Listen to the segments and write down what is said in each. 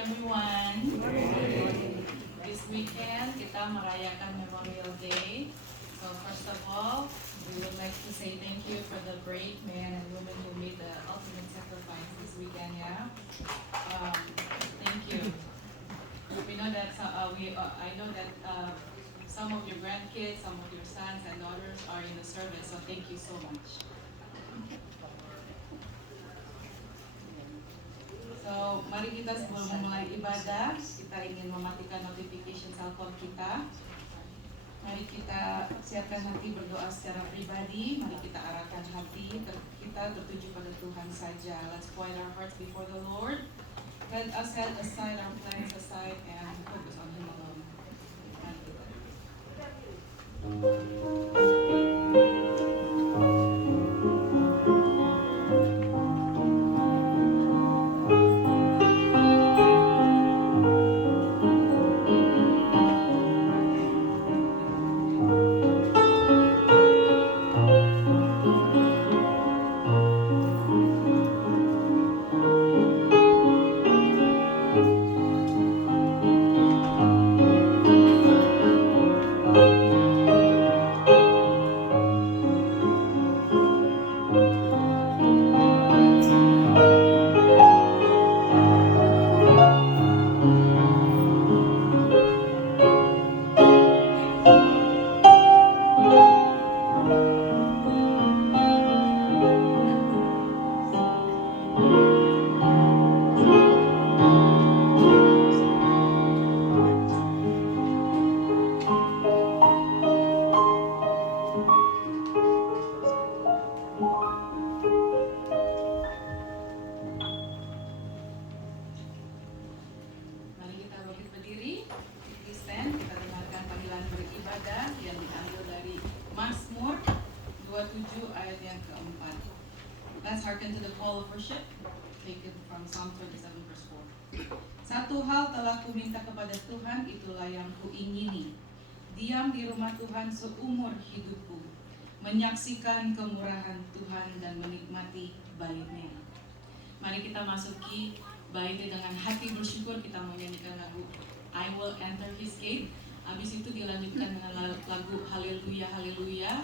Everyone, this weekend kita merayakan Memorial Day. So first of all, we would like to say thank you for the brave men and women who made the ultimate sacrifice this weekend. Yeah, thank you. We know that I know that some of your grandkids, some of your sons and daughters are in the service. So thank you so much. So, mari kita sebelum memulai ibadah, kita ingin mematikan notification cellphone kita. Mari kita siapkan hati berdoa secara pribadi. Mari kita arahkan hati kita tertuju pada Tuhan saja. Let's point our hearts before the Lord. Let us set aside our plans aside and focus on Him alone. Mari kita. Let's hearken to the call of worship, taken from Psalm 27 verse 4. Satu hal telah kuminta kepada Tuhan, itulah yang kuingini. Diam di rumah Tuhan seumur hidupku, menyaksikan kemurahan Tuhan dan menikmati bait-Nya. Mari kita masuki bait-Nya dengan hati bersyukur. Kita menyanyikan lagu I Will Enter His Gate. Habis itu dilanjutkan dengan lagu Haleluya Haleluya,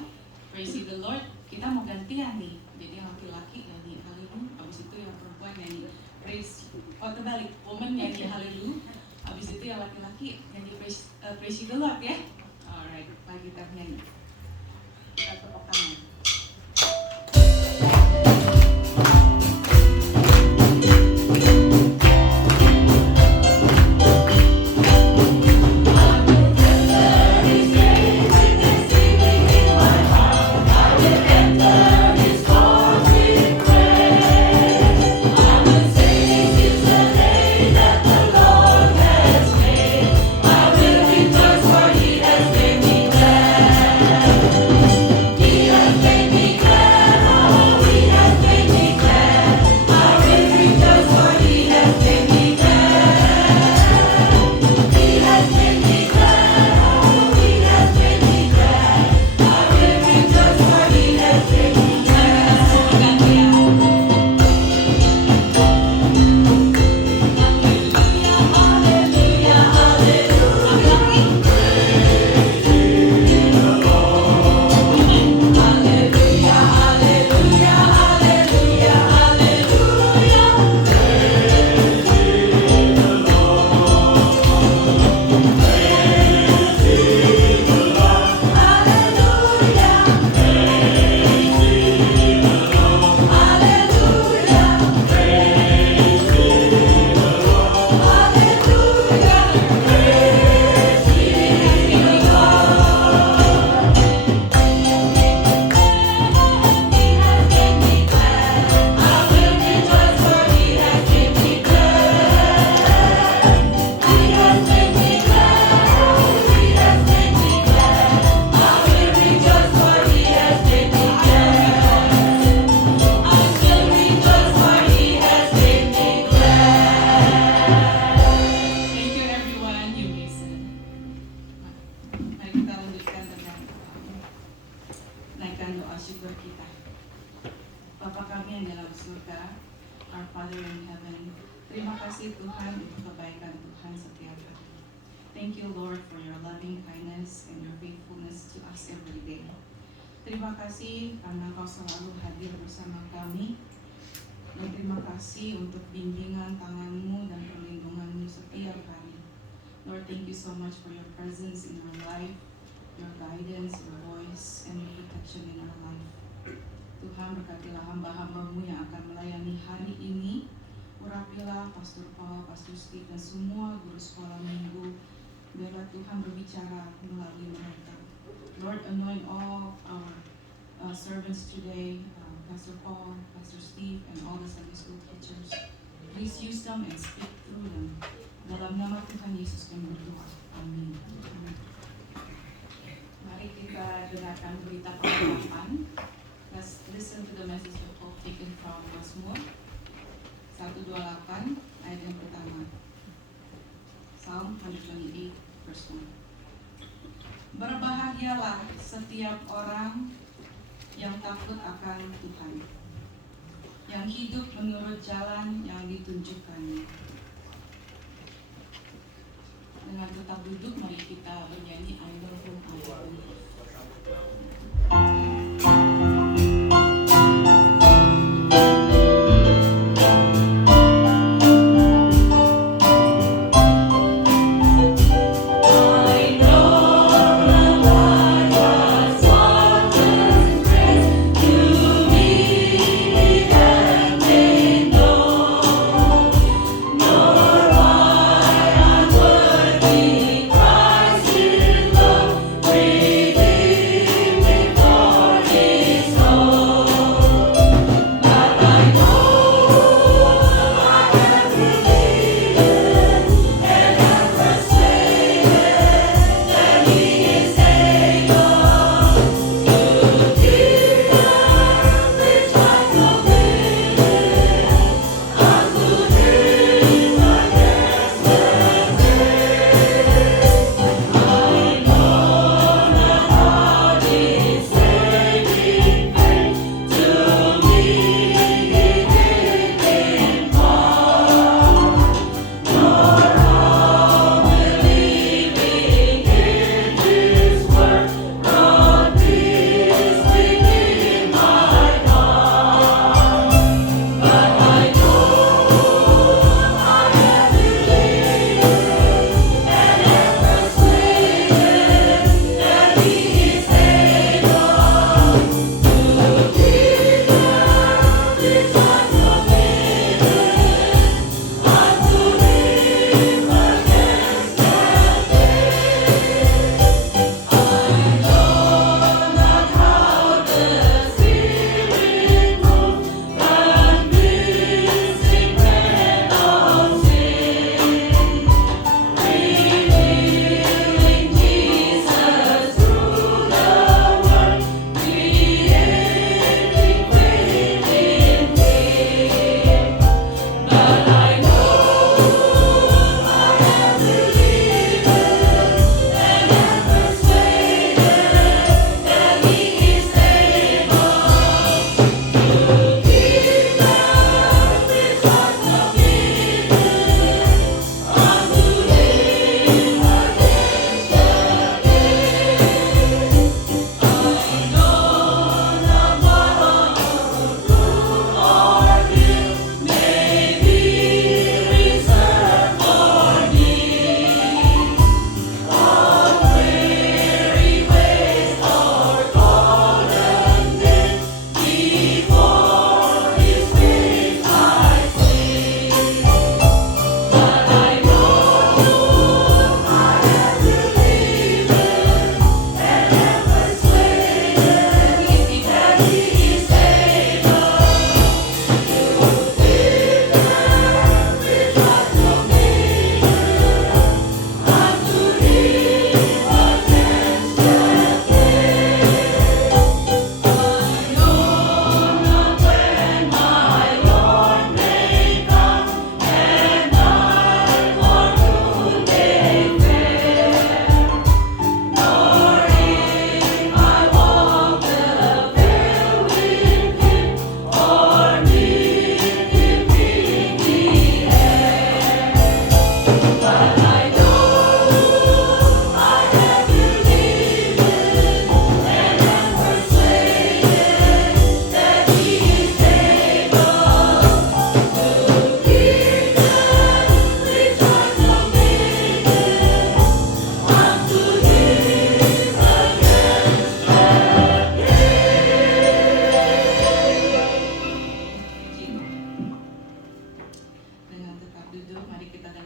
Praise the Lord. Kita mau gantian nih, jadi yang laki-laki nyanyi Haleluya, habis itu yang perempuan nyanyi Praise, terbalik, woman nyanyi Haleluya, habis itu yang laki-laki nyanyi Praise the Lord ya. Alright, mari kita nyanyi. Kita tepuk tangan. He has Thank you, Lord, for your loving kindness and your faithfulness to us every day. Terima kasih karena Kau selalu hadir bersama kami. Dan terima kasih untuk bimbingan tangan-Mu dan perlindungan-Mu setiap hari. Lord, thank you so much for your presence in our life, your guidance, your voice, and your protection in our life. Tuhan, berkatilah hamba-hamba-Mu yang akan melayani hari ini. Urapilah Pastor Paul, Pastor Steve, dan semua guru sekolah minggu. Biarlah Tuhan berbicara melalui mereka. Lord, anoint all our servants today, Pastor Paul, Pastor Steve, and all the Sunday school teachers. Please use them and speak through them. Dalam nama Tuhan Yesus kami berdoa. Amin. Mari kita dengarkan berita pengharapan. Let's listen to the message of hope taken from Mazmur 128 ayat yang pertama. Psalm 128 verse 1. Berbahagialah setiap orang yang takut akan Tuhan, yang hidup menurut jalan yang ditunjukkannya. Dengan tetap duduk, mari kita bernyanyi I Will Whom I Believe. Lord.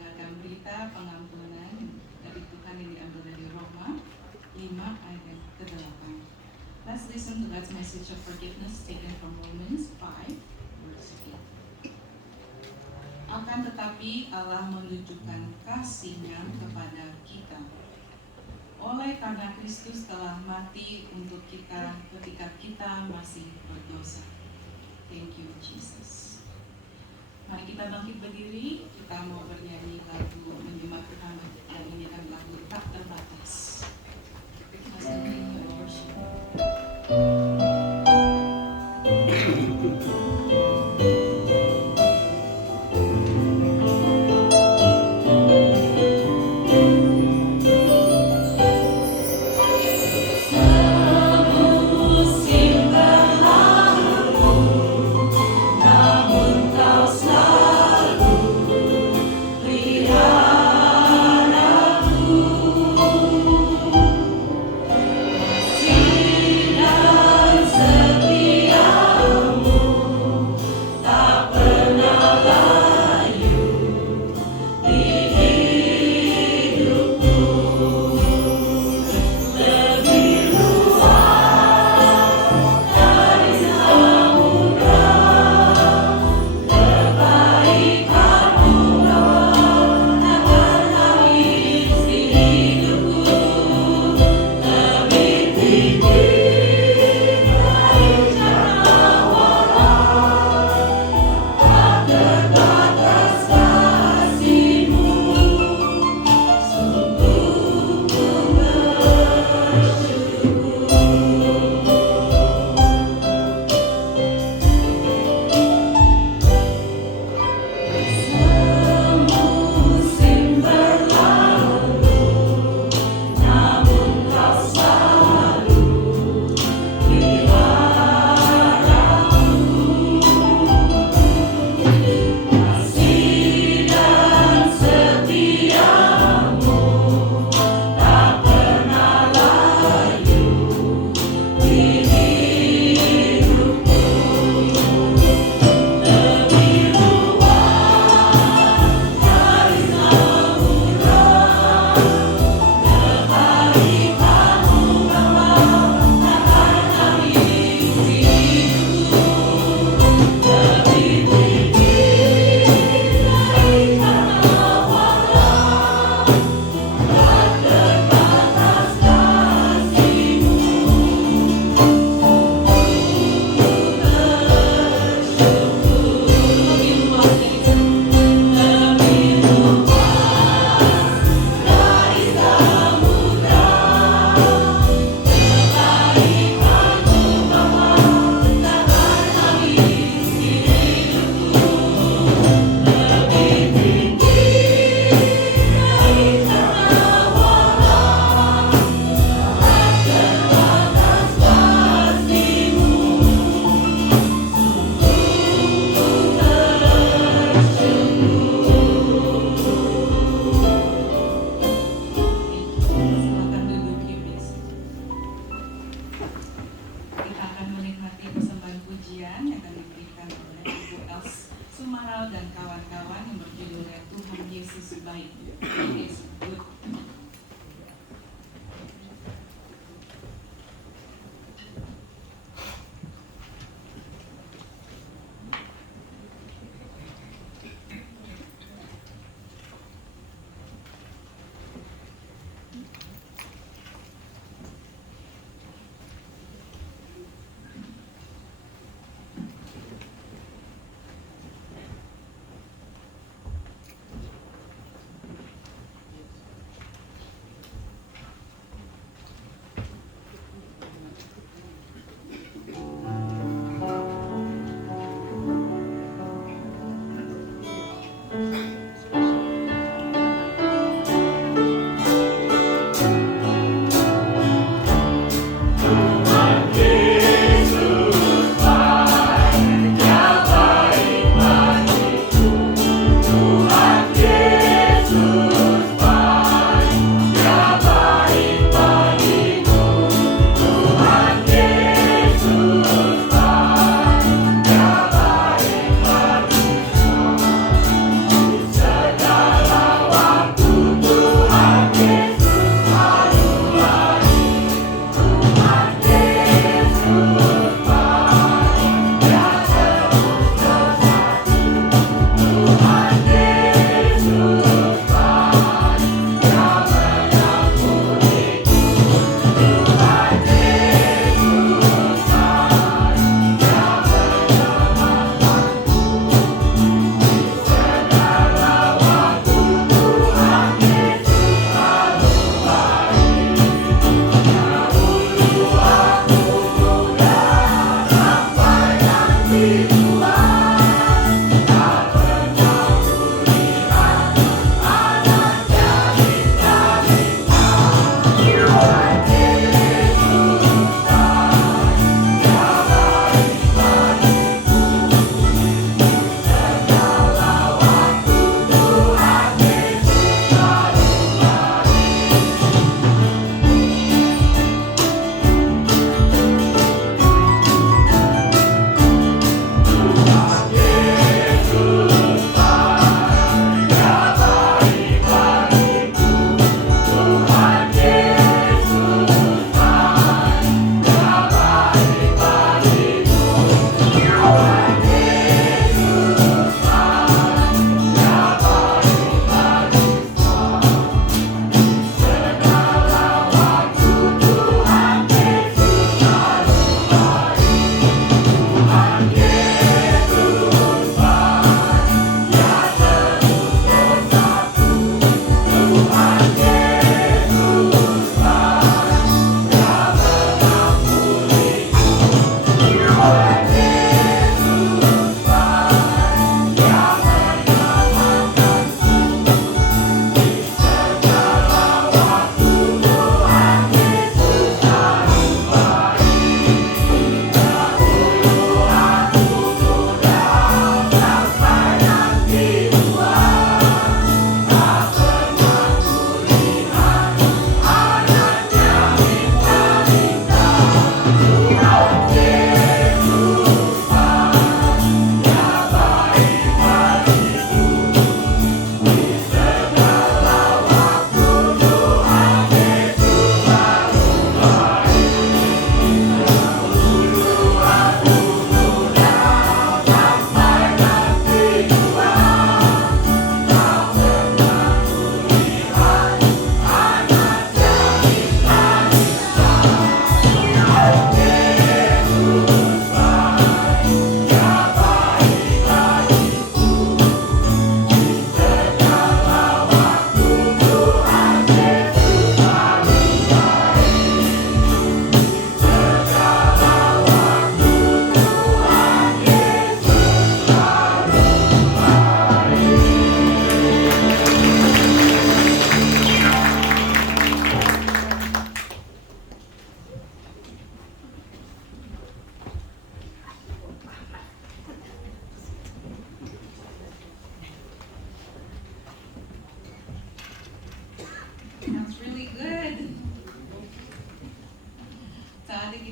mendengarkan berita pengampunan dari Tuhan yang diambil dari Roma 5 ayat yang ke-8. Let's listen to God's message of forgiveness taken from Romans 5 verse 8. Akan tetapi Allah menunjukkan kasih-Nya kepada kita oleh karena Kristus telah mati untuk kita ketika kita masih berdosa. Thank you, Jesus. Mari kita bangkit berdiri, kita mau bernyanyi lagu menyembah Tuhan, dan ini adalah lagu Tak Terbatas. Let's continue our worship.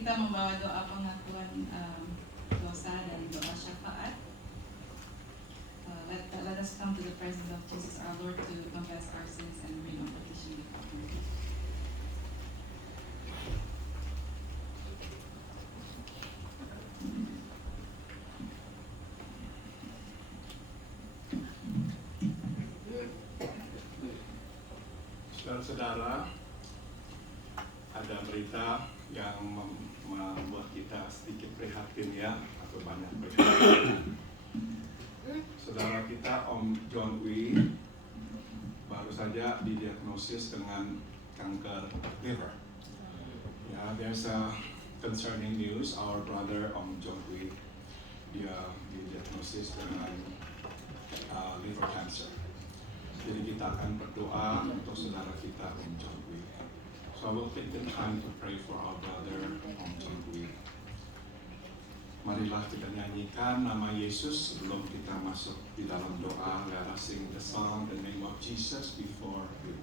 kita membawa doa pengakuan dosa dan doa syafaat. Let us come to the presence of Jesus our Lord to confess our sins and bring our petition before Him. Saudara-saudara, ada berita yang membuat kita sedikit prihatin ya, atau banyak prihatin. Saudara kita Om John Wee baru saja didiagnosis dengan kanker liver. Ya, there's a concerning news. Our brother Om John Wee, dia didiagnosis dengan liver cancer. Jadi kita akan berdoa untuk saudara kita Om John Wee. So I will take the time to pray for our brother Om John Wee. Marilah kita nyanyikan nama Yesus sebelum kita masuk di dalam doa. Let us sing the song, the name of Jesus, before we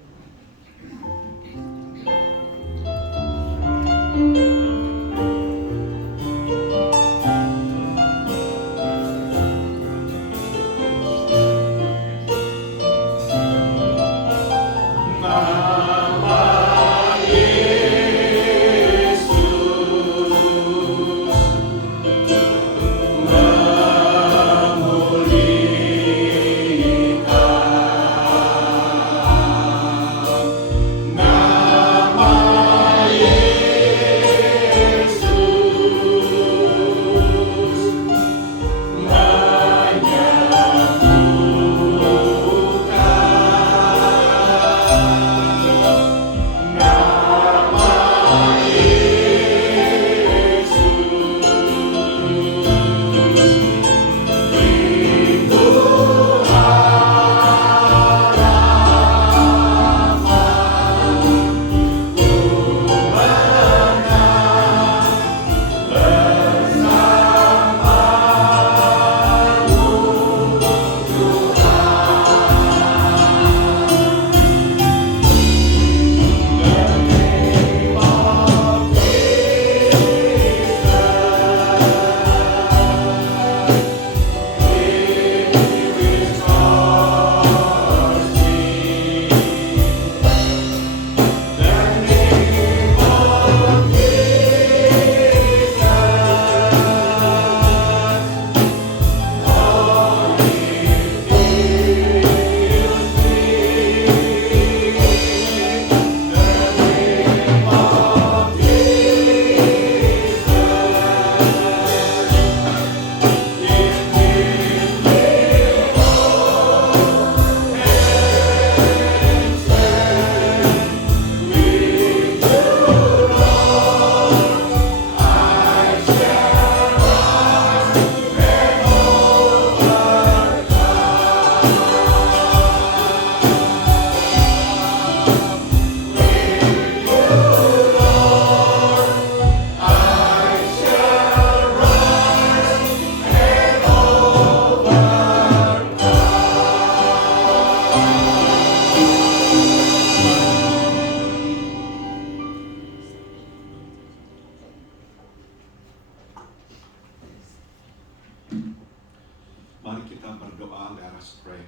Mari kita berdoa, let us pray.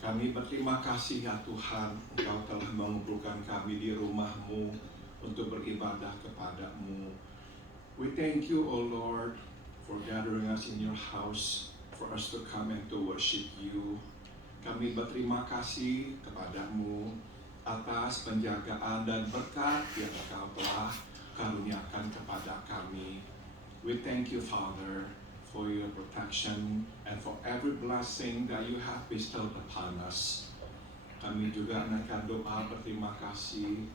Kami berterima kasih ya Tuhan, Engkau telah mengumpulkan kami di rumah-Mu untuk beribadah kepada-Mu. We thank you, O Lord, for gathering us in your house, for us to come and to worship you. Kami berterima kasih kepada-Mu atas penjagaan dan berkat yang Engkau telah karuniakan kepada kami. We thank you, Father, for your protection and for every blessing that you have bestowed upon us. Kami juga akan doa berterima kasih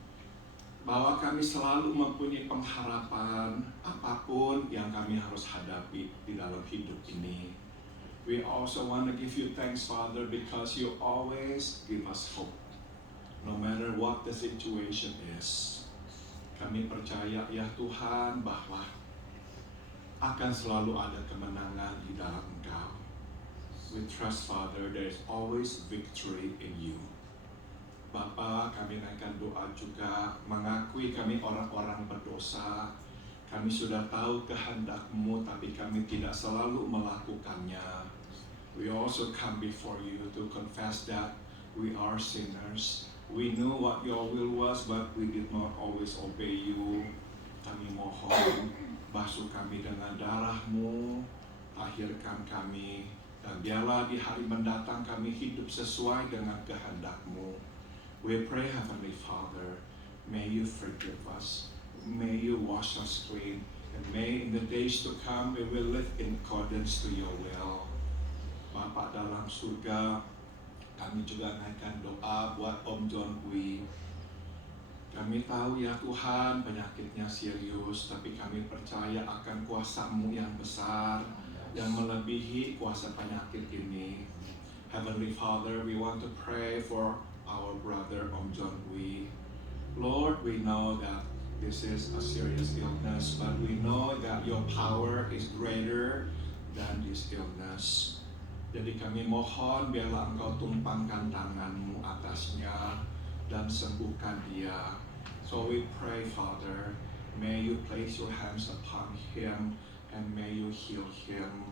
bahwa kami selalu mempunyai pengharapan apapun yang kami harus hadapi di dalam hidup ini. We also want to give you thanks, Father, because you always give us hope, no matter what the situation is. Kami percaya ya Tuhan bahwa akan selalu ada kemenangan di dalam Engkau. We trust, Father, there is always victory in you. Bapa, kami akan doa juga mengakui kami orang-orang berdosa Kami sudah tahu kehendak-Mu, tapi kami tidak selalu melakukannya. We also come before you to confess that we are sinners. We knew what your will was, but we did not always obey you. Kami mohon, basuh kami dengan darah-Mu, akhirkan kami, dan biarlah di hari mendatang kami hidup sesuai dengan kehendak-Mu. We pray, Heavenly Father, may you forgive us, may you wash us clean, and may in the days to come we will live in accordance to your will. Bapa dalam surga, kami juga naikkan doa buat Om John Bui. Kami tahu ya Tuhan, penyakitnya serius, tapi kami percaya akan kuasa-Mu yang besar, yang melebihi kuasa penyakit ini. Heavenly Father, we want to pray for our brother Om John Bui. Lord, we know that this is a serious illness, but we know that your power is greater than this illness. Jadi kami mohon biarlah Engkau tumpangkan tangan-Mu atasnya dan sembuhkan dia. So we pray, Father, may you place your hands upon him and may you heal him.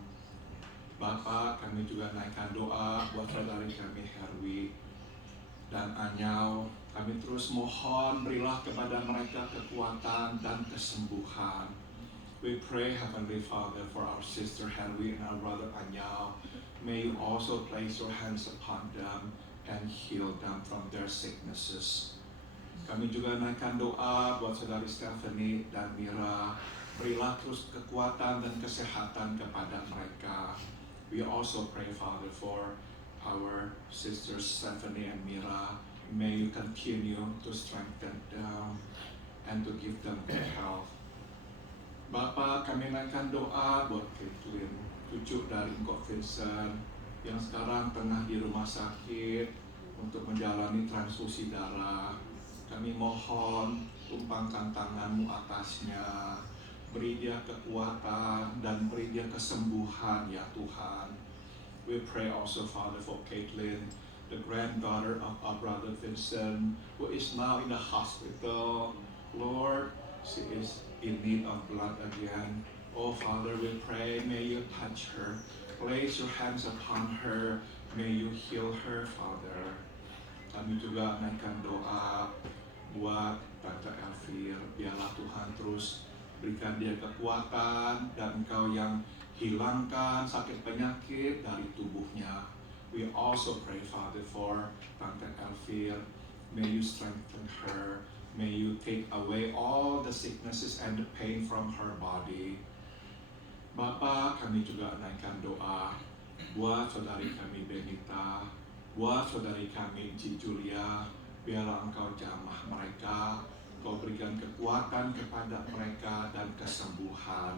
Bapa, kami juga naikkan doa buat saudari kami Herwi dan Anyau. Kami terus mohon berilah kepada mereka kekuatan dan kesembuhan. We pray, Heavenly Father, for our sister Herwi and our brother Anyau. May you also place your hands upon them and heal them from their sicknesses. Kami juga naikkan doa buat saudari Stephanie dan Mira. Berilah terus kekuatan dan kesehatan kepada mereka. We also pray, Father, for our sisters Stephanie and Mira. May you continue to strengthen them and to give them good health. Bapa, kami naikkan doa buat Caitlin, cucu dari Kok Vincent, yang sekarang tengah di rumah sakit untuk menjalani transfusi darah. Kami mohon tumpangkan tangan-Mu atasnya, beri dia kekuatan dan beri dia kesembuhan ya Tuhan. We pray also, Father, for Caitlin, the granddaughter of our brother Vincent, who is now in the hospital. Lord, she is in need of blood again. Oh Father, we pray, may you touch her. Place your hands upon her. May you heal her, Father. Kami juga naikkan doa buat Tante Elvir. Biarlah Tuhan terus berikan dia kekuatan dan Engkau yang hilangkan sakit penyakit dari tubuhnya. We also pray, Father, for Tante Elvir. May you strengthen her. May you take away all the sicknesses and the pain from her body. Bapa, kami juga naikkan doa buat saudari kami Benita, buat saudari kami Ci Julia. Biarlah Engkau jamah mereka, Engkau berikan kekuatan kepada mereka dan kesembuhan.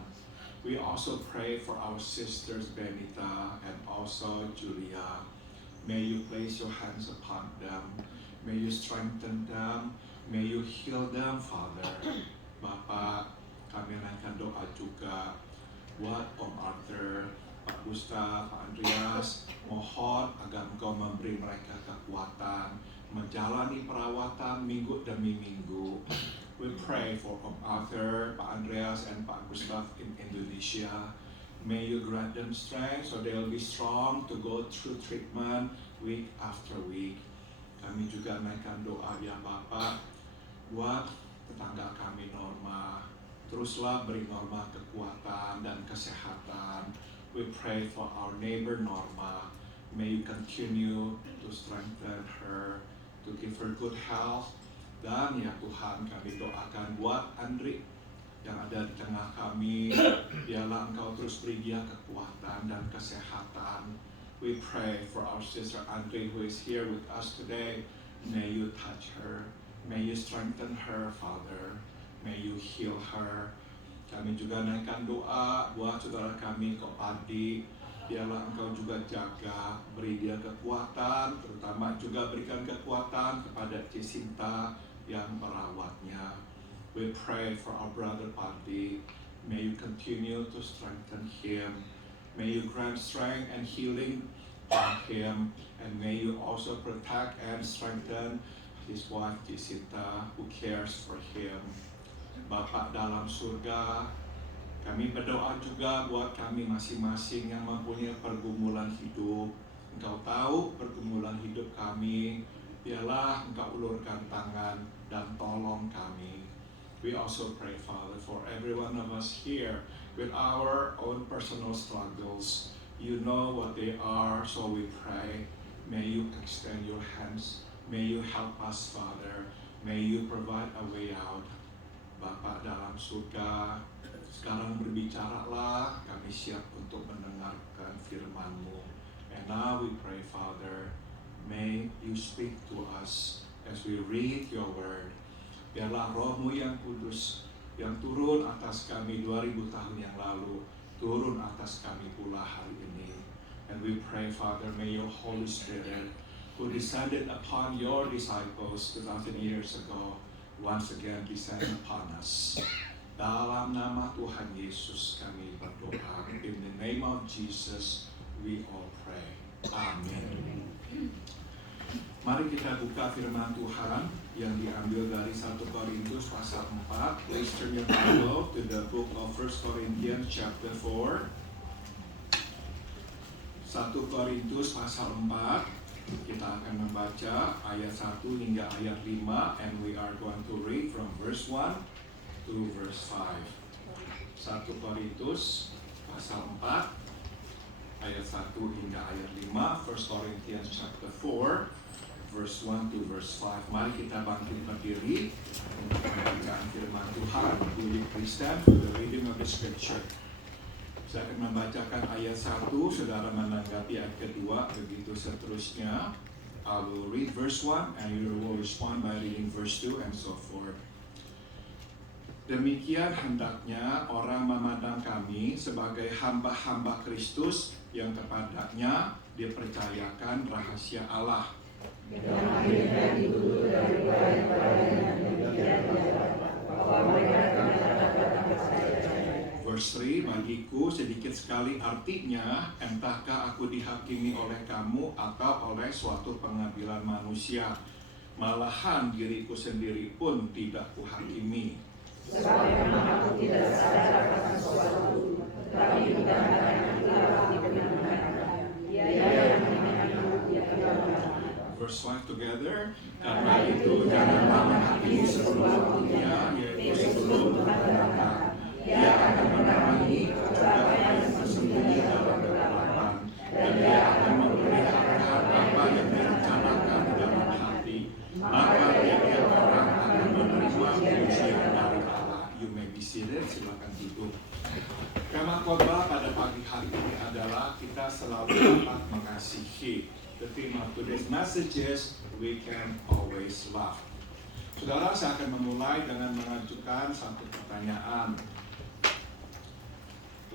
We also pray for our sisters Benita and also Julia. May you place your hands upon them. May you strengthen them. May you heal them, Father. Bapak, kami naikkan doa juga buat Om Arthur, Pak Gustav, Pak Andreas. Mohon agar Engkau memberi mereka kekuatan menjalani perawatan minggu demi minggu. We pray for Om Arthur, Pak Andreas, and Pak Gustav in Indonesia. May you grant them strength so they will be strong to go through treatment week after week. Kami juga naikkan doa ya Bapak buat tetangga kami Norma. Teruslah beri Norma kekuatan dan kesehatan. We pray for our neighbor Norma. May you continue to strengthen her, to give her good health. Dan ya Tuhan, kami doakan buat Andri yang ada di tengah kami. Biarlah Engkau terus beri dia kekuatan dan kesehatan. We pray for our sister Andri who is here with us today. May you touch her. May you strengthen her, Father. May you heal her. Kami juga naikkan doa buat saudara kami Kok Adi. Biarlah Engkau juga jaga, beri dia kekuatan, terutama juga berikan kekuatan kepada Cisinta yang merawatnya. We pray for our brother Padi. May you continue to strengthen him. May you grant strength and healing on him. And may you also protect and strengthen his wife Cisinta, who cares for him. Bapa dalam surga, kami berdoa juga buat kami masing-masing yang mempunyai pergumulan hidup. Engkau tahu pergumulan hidup kami, biarlah Engkau ulurkan tangan dan tolong kami. We also pray, Father, for every one of us here with our own personal struggles. You know what they are, so we pray. May you extend your hands. May you help us, Father. May you provide a way out. Bapa dalam surga, sekarang berbicaralah, kami siap untuk mendengarkan firman-Mu. And now we pray, Father, may you speak to us as we read your word. Biarlah Roh-Mu yang kudus, yang turun atas kami 2000 tahun yang lalu, turun atas kami pula hari ini. And we pray, Father, may your Holy Spirit, who descended upon your disciples 2,000 years ago, once again descend upon us. Dalam nama Tuhan Yesus kami berdoa. In the name of Jesus we all pray. Amin. Mari kita buka firman Tuhan yang diambil dari 1 Korintus pasal 4. Please turn your Bible to the book of 1 Corinthians chapter 4. 1 Korintus pasal 4. Kita akan membaca ayat 1 hingga ayat 5, and we are going to read from verse 1 to verse 5. 1 Korintus pasal 4 ayat 1 hingga ayat 5, 1 Corinthians chapter 4 verse 1 to verse 5. Mari kita bangkit berdiri untuk membacaan firman Tuhan. Will you please stand for the reading of the scripture? Saya akan membacakan ayat 1, saudara menanggapi ayat kedua, begitu seterusnya. I will read verse 1 and you will respond by reading verse 2 and so forth. Demikian hendaknya orang memandang kami sebagai hamba-hamba Kristus yang kepadanya dipercayakan rahasia Allah. Verse 3, bagiku sedikit sekali artinya, entahkah aku dihakimi oleh kamu atau oleh suatu pengadilan manusia. Malahan diriku sendiri pun tidak kuhakimi. Sebab memang aku tidak sadar akan sesuatu, tetapi bukan karena dilarang dibenarkan. Dia yang menyenangkan, dia akan. Verse 5 together. Karena itu janganlah menghakimi sebelum waktunya, yaitu sebelum Tuhan datang. Dia akan menerangi apa yang tersembunyi dalam kegelapan, dan dia akan memperlihatkan apa yang direncanakan dalam hati. Maka tiap-tiap orang akan menerima pujian dari Allah. You may be seated, silakan duduk. Tema khotbah pada pagi hari ini adalah kita selalu dapat mengasihi. The theme of today's message is we can always love. Saudara, saya akan memulai dengan mengajukan satu pertanyaan.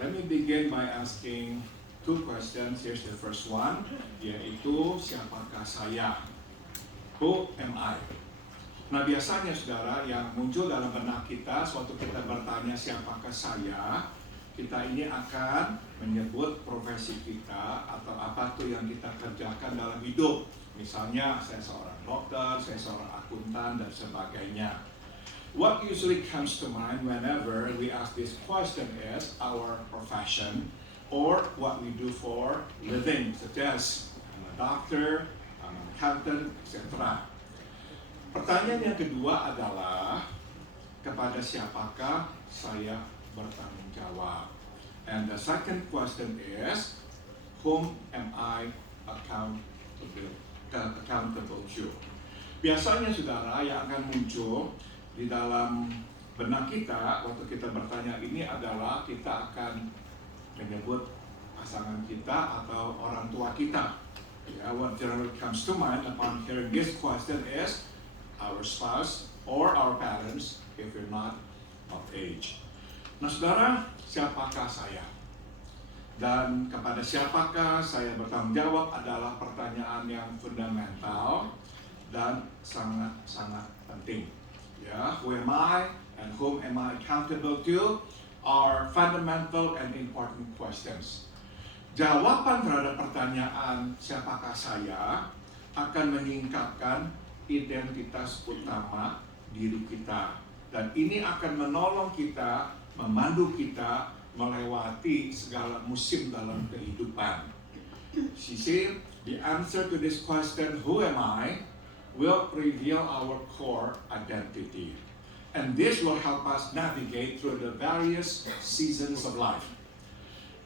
Let me begin by asking two questions. Here's the first one, yaitu siapakah saya? Who am I? Nah, biasanya saudara, yang muncul dalam benak kita suatu kita bertanya siapakah saya, kita ini akan menyebut profesi kita atau apa tuh yang kita kerjakan dalam hidup. Misalnya saya seorang dokter, saya seorang akuntan dan sebagainya. What usually comes to mind whenever we ask this question is our profession or what we do for living, such as I'm a doctor, I'm an accountant, etc. Pertanyaan yang kedua adalah kepada siapakah saya bertanggung jawab? And the second question is, whom am I accountable to? Biasanya saudara yang akan muncul di dalam benak kita waktu kita bertanya ini adalah kita akan menyebut pasangan kita atau orang tua kita. What generally comes to mind upon hearing this question is our spouse or our parents if we're not of age. Nah saudara, siapakah saya? Dan kepada siapakah saya bertanggung jawab adalah pertanyaan yang fundamental dan sangat-sangat penting. Who am I and whom am I accountable to are fundamental and important questions. Jawaban terhadap pertanyaan siapakah saya akan meningkatkan identitas utama diri kita. Dan ini akan menolong kita, memandu kita melewati segala musim dalam kehidupan. She said, the answer to this question, who am I, will reveal our core identity. And this will help us navigate through the various seasons of life.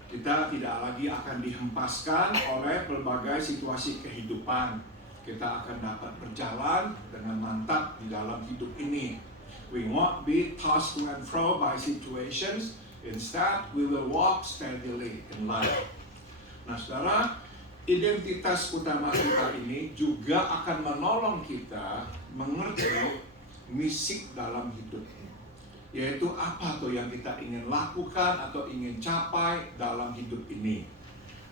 Kita tidak lagi akan dihempaskan oleh berbagai situasi kehidupan. Kita akan dapat berjalan dengan mantap di dalam hidup ini. We won't be tossed to and fro by situations. Instead, we will walk steadily in life. Nah, saudara, identitas utama kita ini juga akan menolong kita mengerti misi dalam hidup. Yaitu apa tuh yang kita ingin lakukan atau ingin capai dalam hidup ini.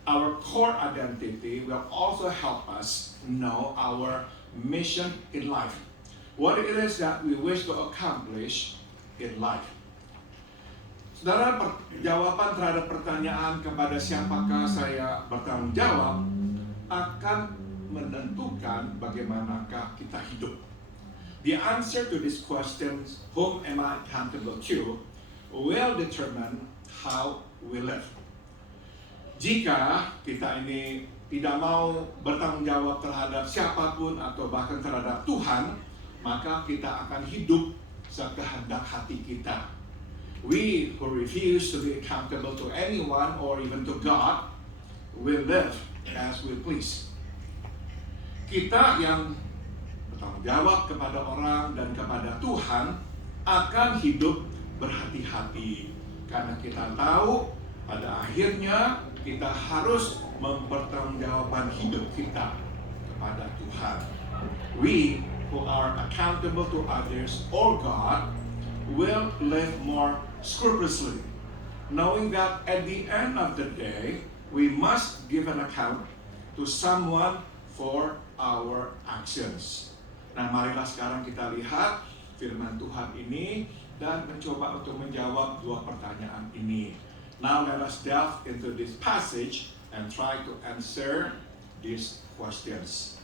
Our core identity will also help us know our mission in life. What it is that we wish to accomplish in life. Saudara, jawaban terhadap pertanyaan kepada siapakah saya bertanggung jawab akan menentukan bagaimanakah kita hidup. The answer to these questions, whom am I accountable to, will determine how we live. Jika kita ini tidak mau bertanggung jawab terhadap siapapun atau bahkan terhadap Tuhan, maka kita akan hidup sekehendak hati kita. We who refuse to be accountable to anyone or even to God will live as we please. Kita yang bertanggung jawab kepada orang dan kepada Tuhan akan hidup berhati-hati. Karena kita tahu pada akhirnya kita harus mempertanggungjawabkan hidup kita kepada Tuhan. We who are accountable to others or God will live more scrupulously, knowing that at the end of the day, we must give an account to someone for our actions. Nah, marilah sekarang kita lihat firman Tuhan ini dan mencoba untuk menjawab dua pertanyaan ini. Now let us delve into this passage and try to answer these questions.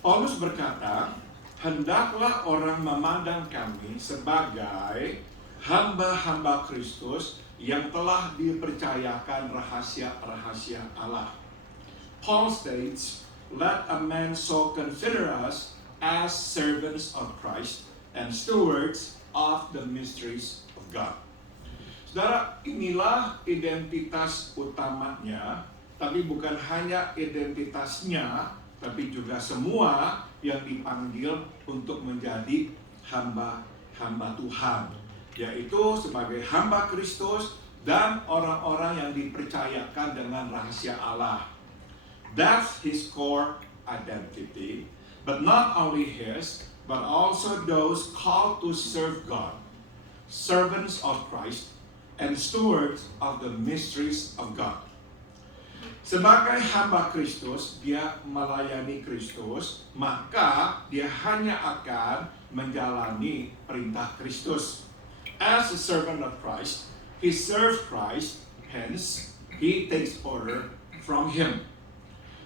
Paulus berkata, hendaklah orang memandang kami sebagai hamba-hamba Kristus yang telah dipercayakan rahasia-rahasia Allah. Paul states, let a man so consider us as servants of Christ and stewards of the mysteries of God. Saudara, inilah identitas utamanya, tapi bukan hanya identitasnya, tapi juga semua yang dipanggil untuk menjadi hamba-hamba Tuhan, yaitu sebagai hamba Kristus dan orang-orang yang dipercayakan dengan rahasia Allah. That's his core identity, but not only his, but also those called to serve God, servants of Christ, and stewards of the mysteries of God. Sebagai hamba Kristus, dia melayani Kristus, maka dia hanya akan menjalani perintah Kristus. As a servant of Christ, he serves Christ, hence he takes order from him.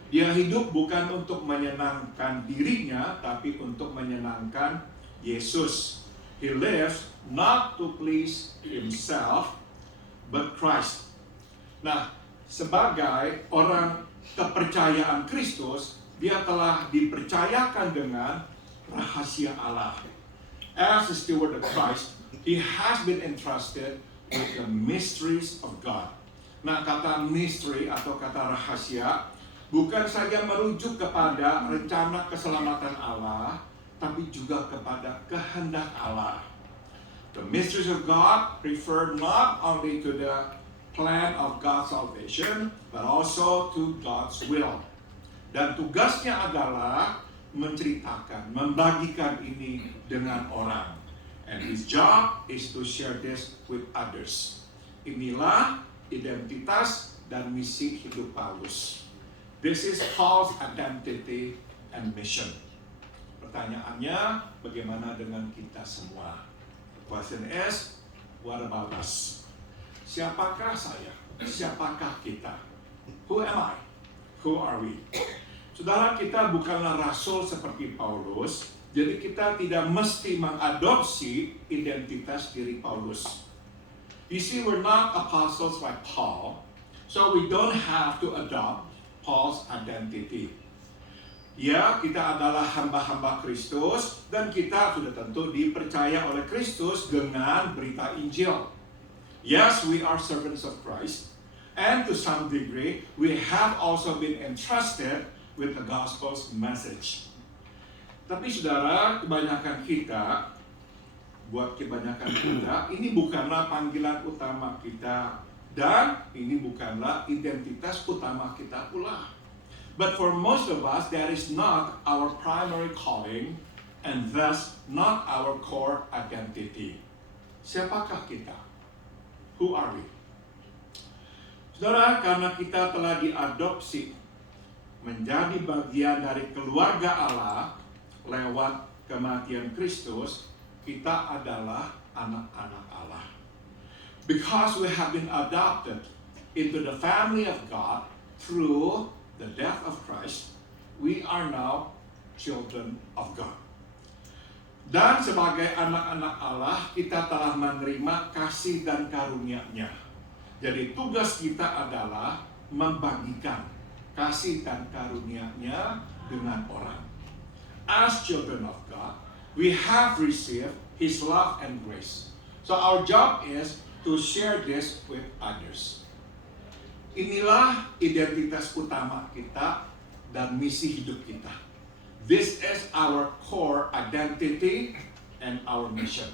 Dia hidup bukan untuk menyenangkan dirinya, tapi untuk menyenangkan Yesus. He lives not to please himself, but Christ. Nah, sebagai orang kepercayaan Kristus, dia telah dipercayakan dengan rahasia Allah. As a steward of Christ, he has been entrusted with the mysteries of God. Nah, kata mystery atau kata rahasia bukan saja merujuk kepada rencana keselamatan Allah, tapi juga kepada kehendak Allah. The mysteries of God refer not only to the plan of God's salvation, but also to God's will. Dan tugasnya adalah menceritakan, membagikan ini dengan orang. And his job is to share this with others. Inilah identitas dan misi hidup Paulus. This is Paul's identity and mission. Pertanyaannya, bagaimana dengan kita semua? The question is, what about us? Siapakah saya? Siapakah kita? Who am I? Who are we? Saudara, kita bukanlah rasul seperti Paulus Jadi kita tidak mesti mengadopsi identitas diri Paulus. You see, we're not apostles like Paul, so we don't have to adopt Paul's identity. Ya, kita adalah hamba-hamba Kristus dan kita sudah tentu dipercaya oleh Kristus dengan berita Injil. Yes, we are servants of Christ, and to some degree, we have also been entrusted with the gospel's message. Tapi saudara, kebanyakan kita, ini bukanlah panggilan utama kita, dan ini bukanlah identitas utama kita pula. But for most of us, that is not our primary calling, and thus not our core identity. Siapakah kita? Who are we? Saudara, karena kita telah diadopsi menjadi bagian dari keluarga Allah lewat kematian Kristus, kita adalah anak-anak Allah. Because we have been adopted into the family of God through the death of Christ, we are now children of God. Dan sebagai anak-anak Allah, kita telah menerima kasih dan karunia-Nya. Jadi tugas kita adalah membagikan kasih dan karunia-Nya dengan orang. As children of God, we have received His love and grace. So our job is to share this with others. Inilah identitas utama kita dan misi hidup kita. This is our core identity and our mission.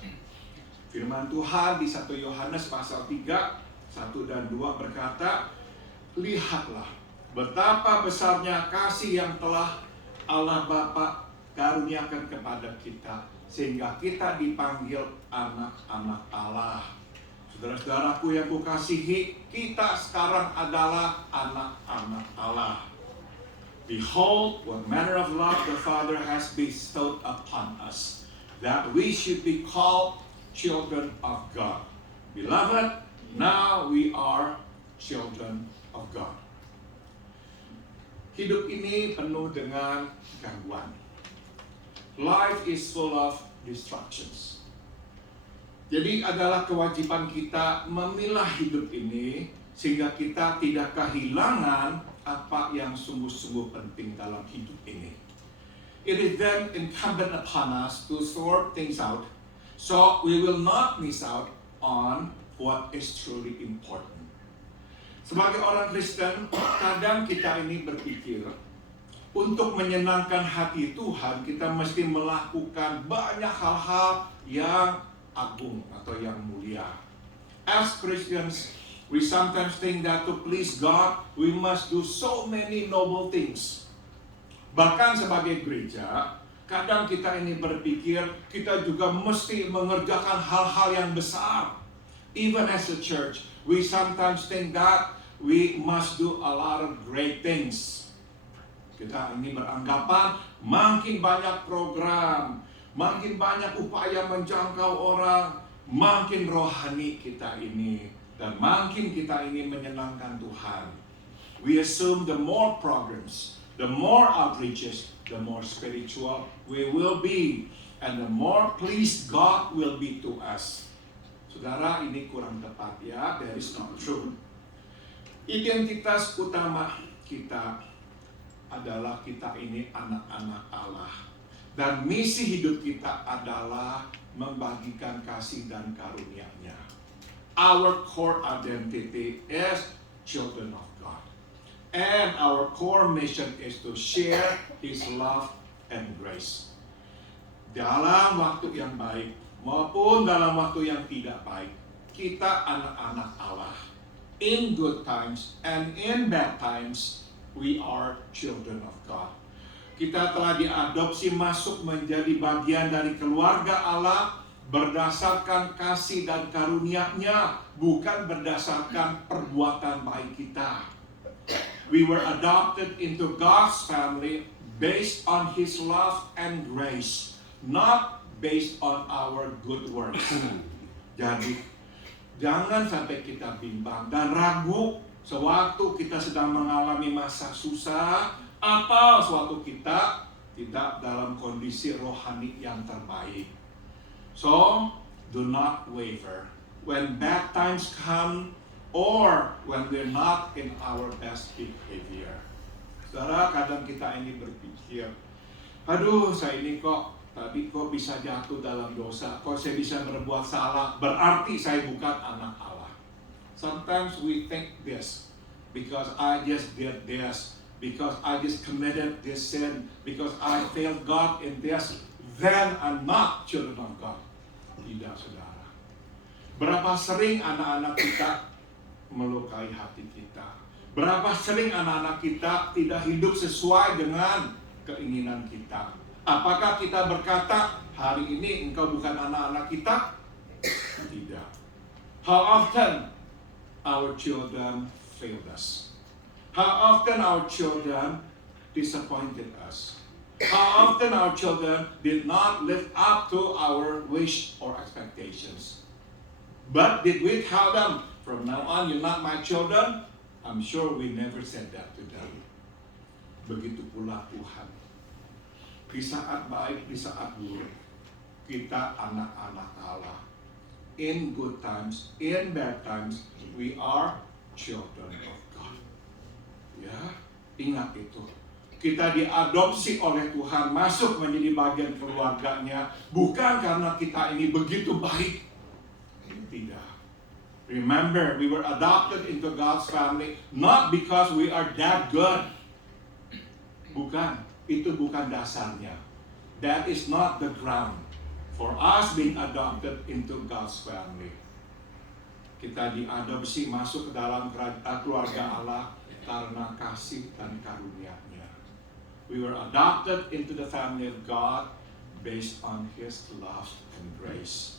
Firman Tuhan di 1 Yohanes pasal 3, 1 dan 2 berkata, lihatlah betapa besarnya kasih yang telah Allah Bapa karuniakan kepada kita, sehingga kita dipanggil anak-anak Allah. Saudara-saudaraku yang kukasihi, kita sekarang adalah anak-anak Allah. Behold, what manner of love the Father has bestowed upon us, that we should be called children of God. Beloved, now we are children of God. Hidup ini penuh dengan gangguan. Life is full of distractions. Jadi adalah kewajiban kita memilah hidup ini sehingga kita tidak kehilangan apa yang sungguh-sungguh penting dalam hidup ini. It is then incumbent upon us to sort things out so we will not miss out on what is truly important. Sebagai orang Kristen, kadang kita ini berpikir untuk menyenangkan hati Tuhan, kita mesti melakukan banyak hal-hal yang agung atau yang mulia. As Christians, we sometimes think that to please God, we must do so many noble things. Bahkan sebagai gereja, kadang kita ini berpikir kita juga mesti mengerjakan hal-hal yang besar. Even as a church, we sometimes think that we must do a lot of great things. Kita ini beranggapan makin banyak program, makin banyak upaya menjangkau orang, makin rohani kita ini, dan makin kita ini menyenangkan Tuhan. We assume the more programs, the more outreaches, the more spiritual we will be, and the more pleased God will be to us. Saudara, ini kurang tepat ya, that is not true. Identitas utama kita adalah kita ini anak-anak Allah. Dan misi hidup kita adalah membagikan kasih dan karunia-Nya. Our core identity is children of God. And our core mission is to share His love and grace. Dalam waktu yang baik maupun dalam waktu yang tidak baik, kita anak-anak Allah. In good times and in bad times, we are children of God. Kita telah diadopsi masuk menjadi bagian dari keluarga Allah berdasarkan kasih dan karunia-Nya, bukan berdasarkan perbuatan baik kita. We were adopted into God's family based on His love and grace, not based on our good works. Jadi, jangan sampai kita bimbang dan ragu sewaktu kita sedang mengalami masa susah atau sewaktu kita tidak dalam kondisi rohani yang terbaik. So, do not waver. When bad times come or when we're not in our best behavior. Saudara, kadang kita ini berpikir, aduh saya ini tadi kok bisa jatuh dalam dosa, kok saya bisa berbuat salah, berarti saya bukan anak Allah. Sometimes we think this, because I just did this, because I just committed this sin, because I failed God in this, then I'm not children of God. Tidak, saudara. Berapa sering anak-anak kita melukai hati kita? Berapa sering anak-anak kita tidak hidup sesuai dengan keinginan kita? Apakah kita berkata, hari ini engkau bukan anak-anak kita? Tidak. How often our children failed us? How often our children disappointed us? How often our children did not live up to our wish or expectations? But did we tell them, from now on you're not my children? I'm sure we never said that to them. Begitu pula Tuhan. Di saat baik, di saat buruk, kita anak-anak Allah. In good times, in bad times, we are children of God. Ya, ingat itu. Kita diadopsi oleh Tuhan, masuk menjadi bagian keluarganya, bukan karena kita ini begitu baik. Tidak. Remember, we were adopted into God's family not because we are that good. Bukan, itu bukan dasarnya. That is not the ground for us being adopted into God's family. Kita diadopsi masuk ke dalam keluarga Allah karena kasih dan karunia-Nya. We were adopted into the family of God based on His love and grace.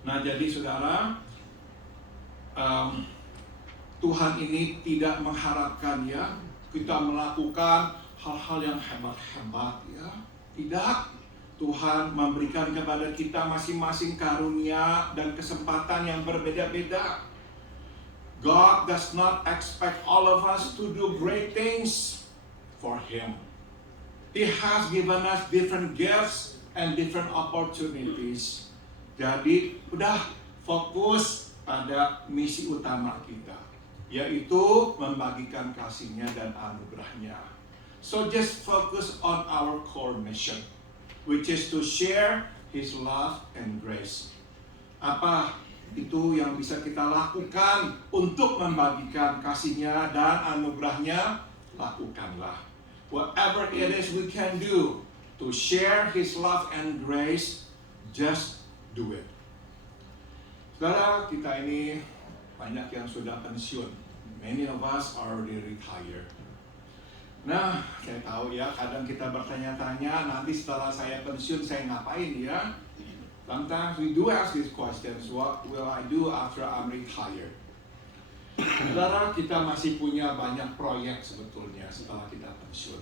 Nah, jadi saudara, Tuhan ini tidak mengharapkan ya kita melakukan hal-hal yang hebat-hebat ya. Tidak. Tuhan memberikan kepada kita masing-masing karunia dan kesempatan yang berbeda-beda. God does not expect all of us to do great things for Him. He has given us different gifts and different opportunities. Jadi, udah fokus pada misi utama kita, yaitu membagikan kasih-Nya dan anugerah-Nya. So just focus on our core mission, which is to share His love and grace. Apa itu yang bisa kita lakukan untuk membagikan kasih-Nya dan anugerah-Nya? Lakukanlah. Whatever it is we can do to share His love and grace, just do it. Saudara, kita ini banyak yang sudah pensiun. Many of us are already retired. Nah, saya tahu ya, kadang kita bertanya-tanya, nanti setelah saya pensiun saya ngapain ya? Sometimes we do ask these questions, what will I do after I'm retired? Saudara, kita masih punya banyak proyek sebetulnya setelah kita pensiun.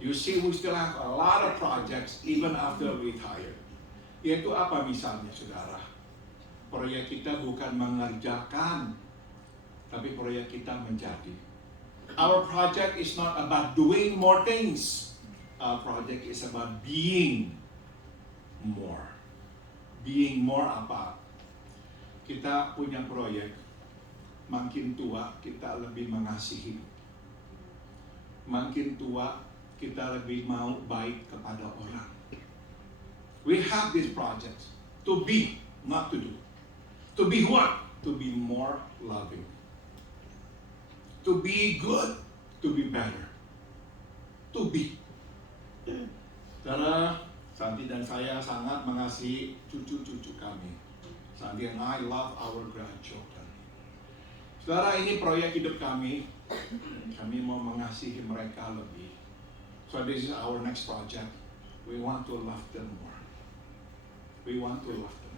You see, we still have a lot of projects even after retired. Yaitu apa misalnya, saudara? Proyek kita bukan mengerjakan, tapi proyek kita menjadi. Our project is not about doing more things. Our project is about being more. Being more apa? Kita punya proyek, makin tua kita lebih mengasihi. Makin tua kita lebih mau baik kepada orang. We have this project to be, not to do. To be what? To be more loving. To be good, to be better. To be. Karena Santi dan saya sangat mengasihi cucu-cucu kami. Santi and I love our grandchildren. Saudara, ini proyek hidup kami. Kami mau mengasihi mereka lebih. So this is our next project. We want to love them more. We want to love them.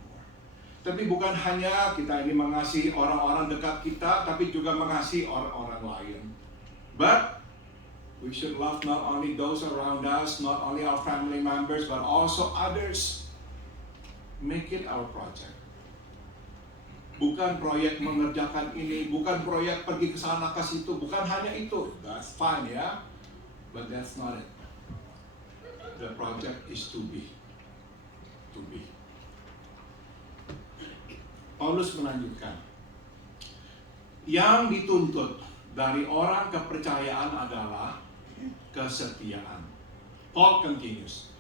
Tapi bukan hanya kita ini mengasihi orang-orang dekat kita, tapi juga mengasihi orang-orang lain. But we should love not only those around us, not only our family members, but also others. Make it our project. Bukan proyek mengerjakan ini, bukan proyek pergi ke sana ke situ, bukan hanya itu. That's fine ya, but that's not it. the project is to be. Paulus melanjutkan, yang dituntut dari orang kepercayaan adalah kesetiaan. Paul continues,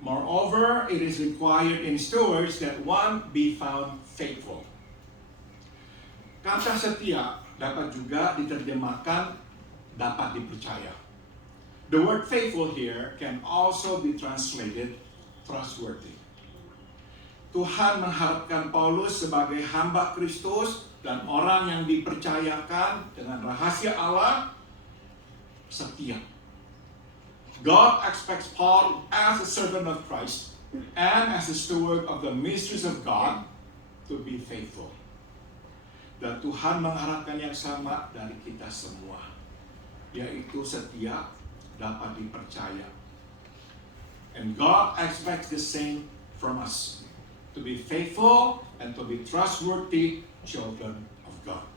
moreover, it is required in stewards that one be found faithful. Kata setia dapat juga diterjemahkan dapat dipercaya. The word faithful here can also be translated trustworthy. Tuhan mengharapkan Paulus sebagai hamba Kristus dan orang yang dipercayakan dengan rahasia Allah setia. God expects Paul as a servant of Christ and as a steward of the mysteries of God to be faithful. Dan Tuhan mengharapkan yang sama dari kita semua, yaitu setia, dapat dipercaya. And God expects the same from us, to be faithful and to be trustworthy children of God.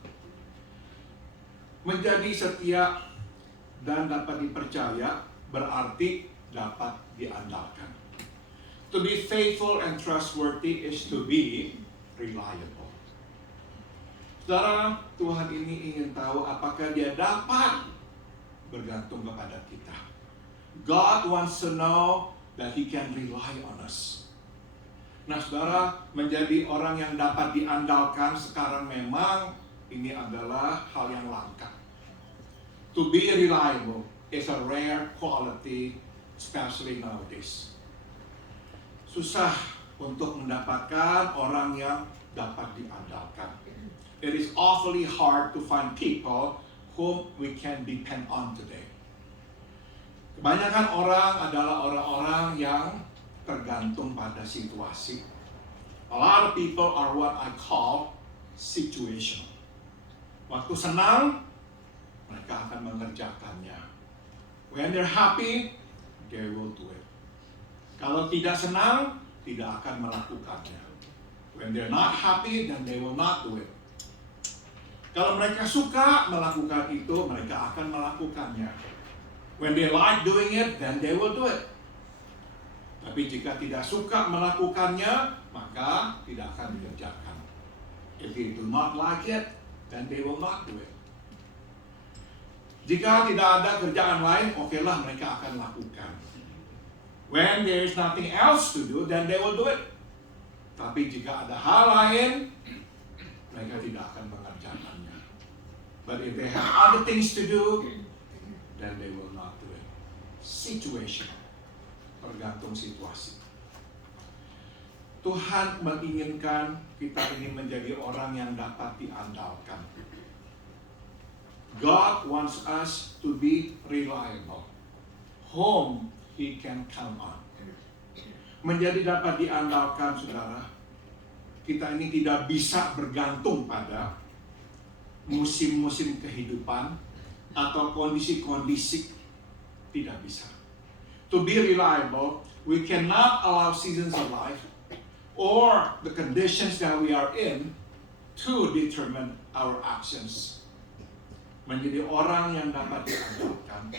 Menjadi setia dan dapat dipercaya berarti dapat diandalkan. To be faithful and trustworthy is to be reliable. Saudara, Tuhan ini ingin tahu apakah Dia dapat bergantung kepada kita. God wants to know that He can rely on us. Nah, saudara, menjadi orang yang dapat diandalkan sekarang memang ini adalah hal yang langka. To be reliable is a rare quality, especially nowadays. Susah untuk mendapatkan orang yang dapat diandalkan. It is awfully hard to find people whom we can depend on today. Kebanyakan orang adalah orang-orang yang tergantung pada situasi. A lot of people are what I call situational. Waktu senang, mereka akan mengerjakannya. When they're happy, they will do it. Kalau tidak senang, tidak akan melakukannya. When they're not happy, then they will not do it. Kalau mereka suka melakukan itu, mereka akan melakukannya. When they like doing it, then they will do it. Tapi jika tidak suka melakukannya, maka tidak akan dikerjakan. If they do not like it, then they will not do it. Jika tidak ada kerjaan lain, okelah mereka akan lakukan. When there is nothing else to do, then they will do it. Tapi jika ada hal lain, mereka tidak akan mengerjakannya. But if they have other things to do, then they will not do it. Situation. Tergantung situasi. Tuhan menginginkan kita ini menjadi orang yang dapat diandalkan. God wants us to be reliable, whom He can count on. Menjadi dapat diandalkan, saudara, kita ini tidak bisa bergantung pada musim-musim kehidupan atau kondisi-kondisi, tidak bisa. To be reliable, we cannot allow seasons of life or the conditions that we are in to determine our actions. Menjadi orang yang dapat diandalkan,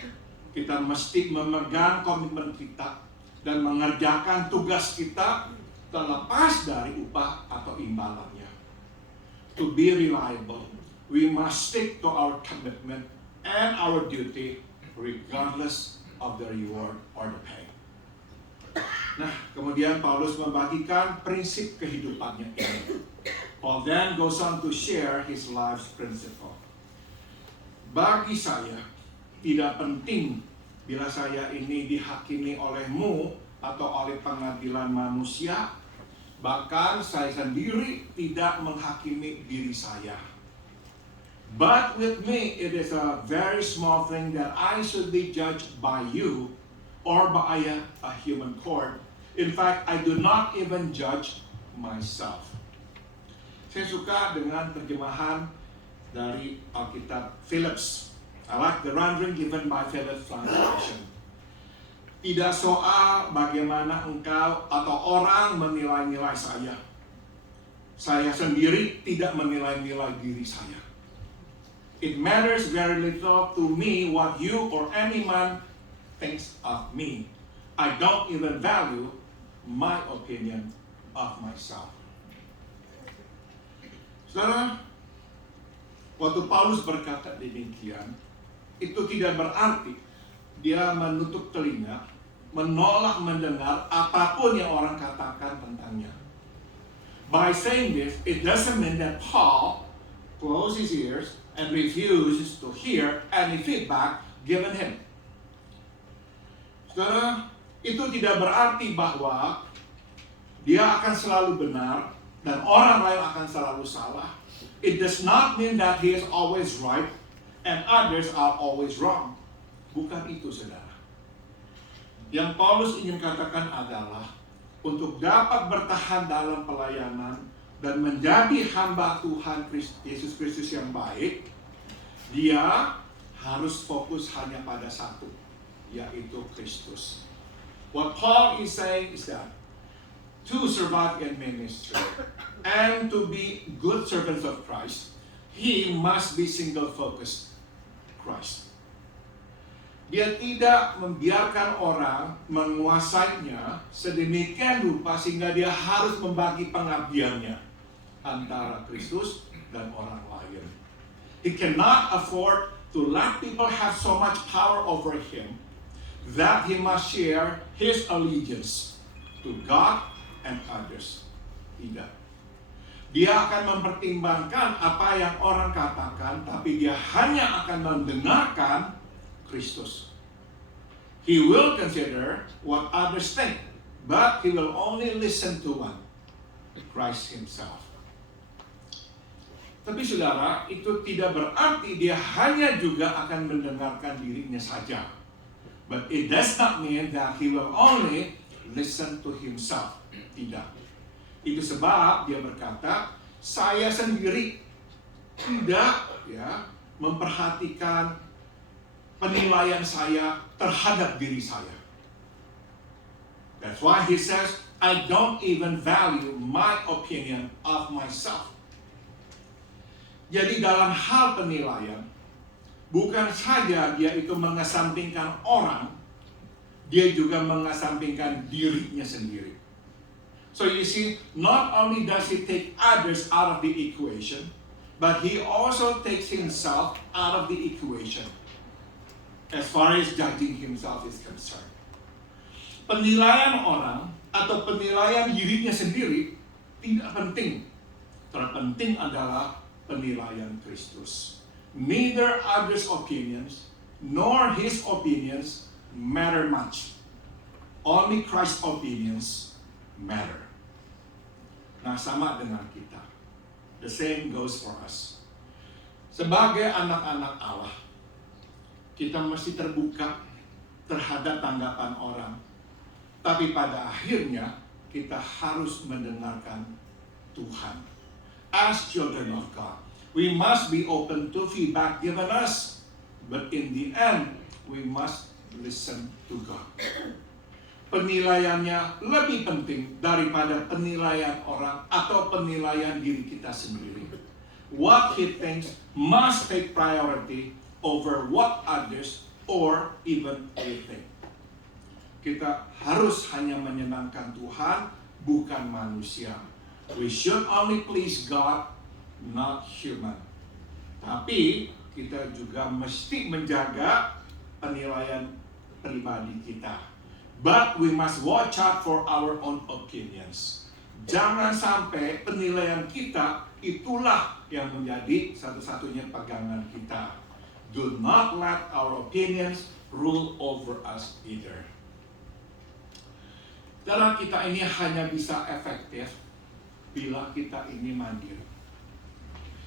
kita mesti memegang komitmen kita dan mengerjakan tugas kita terlepas dari upah atau imbalannya. To be reliable, we must stick to our commitment and our duty regardless of the reward or the pay. Nah, kemudian Paulus membagikan prinsip kehidupannya ini. Paul then goes on to share his life's principle. Bagi saya, tidak penting bila saya ini dihakimi olehmu atau oleh pengadilan manusia, bahkan saya sendiri tidak menghakimi diri saya. But with me, it is a very small thing that I should be judged by you or by a human court. In fact, I do not even judge myself. Saya suka dengan terjemahan dari Alkitab Phillips. I like the rendering given by Phillips translation. Tidak soal bagaimana engkau atau orang menilai-nilai saya. Saya sendiri tidak menilai-nilai diri saya. It matters very little to me what you or any man thinks of me. I don't even value my opinion of myself. Saudara, waktu Paulus berkata demikian, itu tidak berarti dia menutup telinga, menolak mendengar apapun yang orang katakan tentangnya. By saying this, it doesn't mean that Paul closed his ears and refuses to hear any feedback given him. Saudara, itu tidak berarti bahwa dia akan selalu benar dan orang lain akan selalu salah. It does not mean that he is always right and others are always wrong. Bukan itu, saudara. Yang Paulus ingin katakan adalah untuk dapat bertahan dalam pelayanan dan menjadi hamba Tuhan Yesus Kristus yang baik, dia harus fokus hanya pada satu, yaitu Kristus. What Paul is saying is that to survive in ministry and to be good servants of Christ, he must be single-focused Christ. Dia tidak membiarkan orang menguasainya sedemikian rupa sehingga dia harus membagi pengabdiannya antara Kristus dan orang lain. He cannot afford to let people have so much power over him that he must share his allegiance to God and others. Tidak. Dia akan mempertimbangkan apa yang orang katakan, tapi dia hanya akan mendengarkan Kristus. He will consider what others think, but he will only listen to one, Christ himself. Tapi saudara, itu tidak berarti dia hanya juga akan mendengarkan dirinya saja. But it does not mean that he will only listen to himself. Tidak. Itu sebab dia berkata, saya sendiri tidak memperhatikan penilaian saya terhadap diri saya. That's why he says, I don't even value my opinion of myself. Jadi dalam hal penilaian, bukan saja dia itu mengesampingkan orang, dia juga mengesampingkan dirinya sendiri. So you see, not only does he take others out of the equation, but he also takes himself out of the equation as far as judging himself is concerned. Penilaian orang atau penilaian dirinya sendiri tidak penting. Terpenting adalah penilaian Kristus. Neither others' opinions nor his opinions matter much. Only Christ's opinions matter. Nah, sama dengan kita. The same goes for us. Sebagai anak-anak Allah, kita mesti terbuka terhadap tanggapan orang. Tapi pada akhirnya, kita harus mendengarkan Tuhan. As children of God, we must be open to feedback given us. But in the end, we must listen to God. Penilaiannya lebih penting daripada penilaian orang atau penilaian diri kita sendiri. What he thinks must take priority over what others or even they think. Kita harus hanya menyenangkan Tuhan, bukan manusia. We should only please God, not human. Tapi kita juga mesti menjaga penilaian pribadi kita. But we must watch out for our own opinions. Jangan sampai penilaian kita itulah yang menjadi satu-satunya pegangan kita. Do not let our opinions rule over us either. Dalam kita ini hanya bisa efektif bila kita ini mandiri.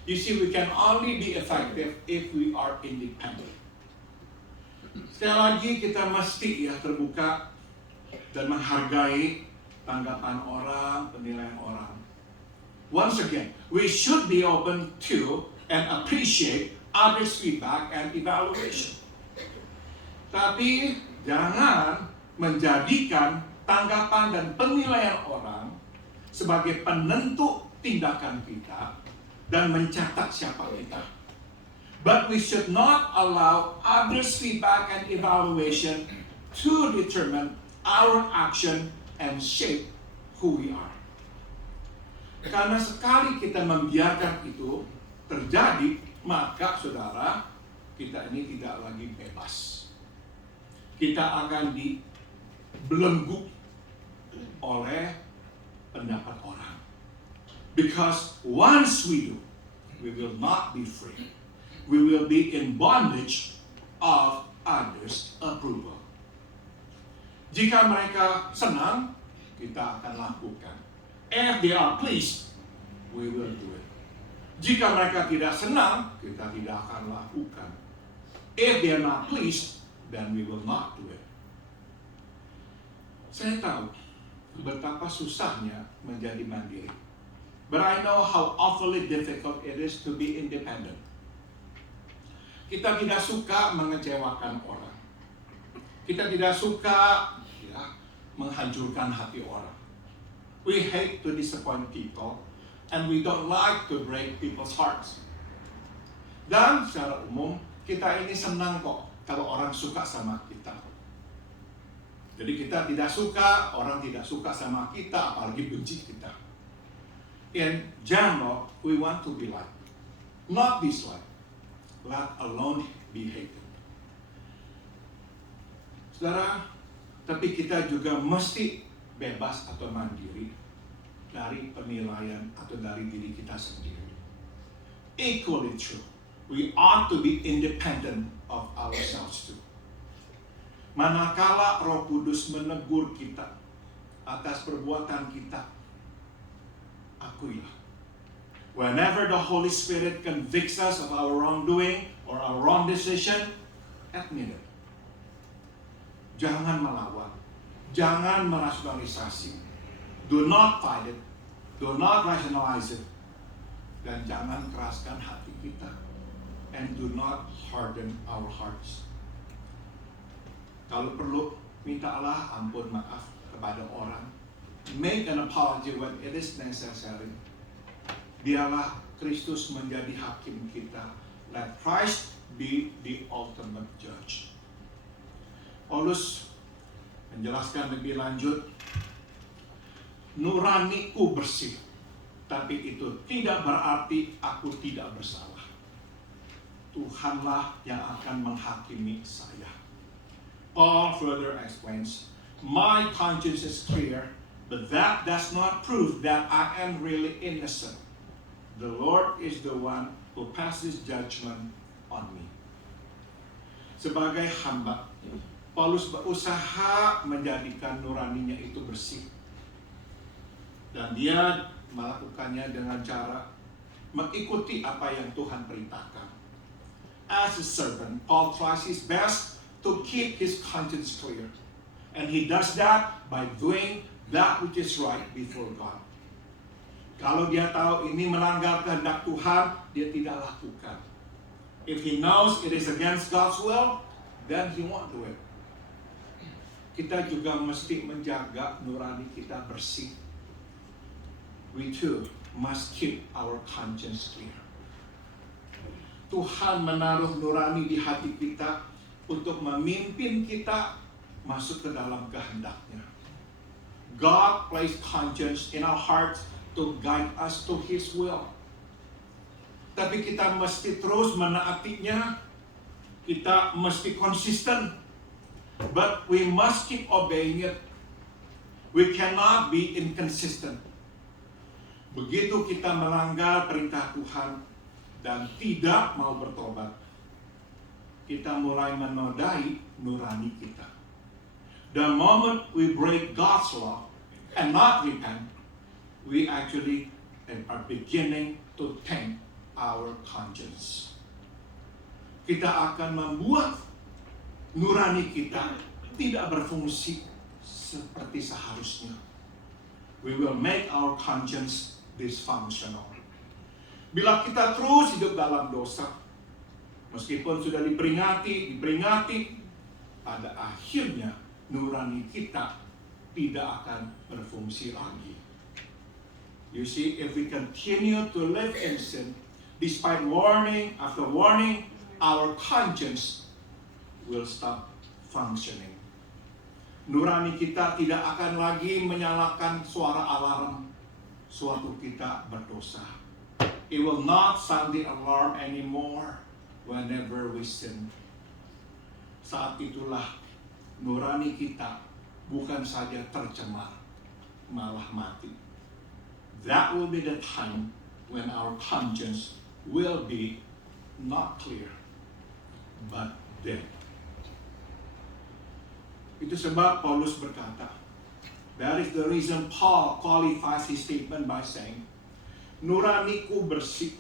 You see, we can only be effective if we are independent. Sekali lagi kita mesti terbuka dan menghargai tanggapan orang, penilaian orang. Once again, we should be open to and appreciate others' feedback and evaluation. Tapi jangan menjadikan tanggapan dan penilaian orang sebagai penentu tindakan kita dan mencatat siapa kita. But we should not allow others' feedback and evaluation to determine our action and shape who we are. Karena sekali kita membiarkan itu terjadi, maka saudara, kita ini tidak lagi bebas. Kita akan dibelenggu oleh pendapat orang. Because once we do, we will not be free. We will be in bondage of others' approval. Jika mereka senang, kita akan lakukan. If they are pleased, we will do it. Jika mereka tidak senang, kita tidak akan lakukan. If they are not pleased, then we will not do it. Saya tahu betapa susahnya menjadi mandiri. But I know how awfully difficult it is to be independent. Kita tidak suka mengecewakan orang. Kita tidak suka menghancurkan hati orang. We hate to disappoint people, and we don't like to break people's hearts. Dan secara umum, kita ini senang kok kalau orang suka sama kita. Jadi kita tidak suka, orang tidak suka sama kita, apalagi benci kita. In general, we want to be liked, not disliked, let alone be hated. Saudara, tapi kita juga mesti bebas atau mandiri dari penilaian atau dari diri kita sendiri. Equally true, we ought to be independent of ourselves too. Manakala Roh Kudus menegur kita atas perbuatan kita, akuilah. Whenever the Holy Spirit convicts us of our wrongdoing or our wrong decision, admit it. Jangan melawan. Jangan merasionalisasi. Do not fight it. Do not rationalize it. Dan jangan keraskan hati kita. And do not harden our hearts. Kalau perlu, mintalah ampun maaf kepada orang. Make an apology when it is necessary. Biarlah Kristus menjadi hakim kita. Let Christ be the ultimate judge. Paulus menjelaskan lebih lanjut, nuraniku bersih, tapi itu tidak berarti aku tidak bersalah. Tuhanlah yang akan menghakimi saya. Paul further explains, my conscience is clear, but that does not prove that I am really innocent. The Lord is the one who passes judgment on me. Sebagai hamba, Paulus berusaha menjadikan nuraninya itu bersih. Dan dia melakukannya dengan cara mengikuti apa yang Tuhan perintahkan. As a servant, Paul tries his best to keep his conscience clear. And he does that by doing that which is right before God. Kalau dia tahu ini melanggar kehendak Tuhan, dia tidak lakukan. If he knows it is against God's will, then he won't do it. Kita juga mesti menjaga nurani kita bersih. We too must keep our conscience clear. Tuhan menaruh nurani di hati kita untuk memimpin kita masuk ke dalam kehendak-Nya. God placed conscience in our hearts to guide us to His will. Tapi kita mesti terus menaatinya. Kita mesti konsisten. But we must keep obeying it. We cannot be inconsistent. Begitu kita melanggar perintah Tuhan dan tidak mau bertobat, kita mulai menodai nurani kita. The moment we break God's law and not repent, we actually are beginning to taint our conscience. Kita akan membuat nurani kita tidak berfungsi seperti seharusnya. We will make our conscience dysfunctional. Bila kita terus hidup dalam dosa, meskipun sudah diperingati, pada akhirnya nurani kita tidak akan berfungsi lagi. You see, if we continue to live in sin, despite warning after warning, our conscience will stop functioning. Nurani kita tidak akan lagi menyalakan suara alarm suatu kita berdosa. It will not sound the alarm anymore whenever we sin. Saat itulah nurani kita bukan saja tercemar, malah mati. That will be the time when our conscience will be not clear, but dead. Itu sebab Paulus berkata, that is the reason Paul qualifies his statement by saying, nuraniku bersih,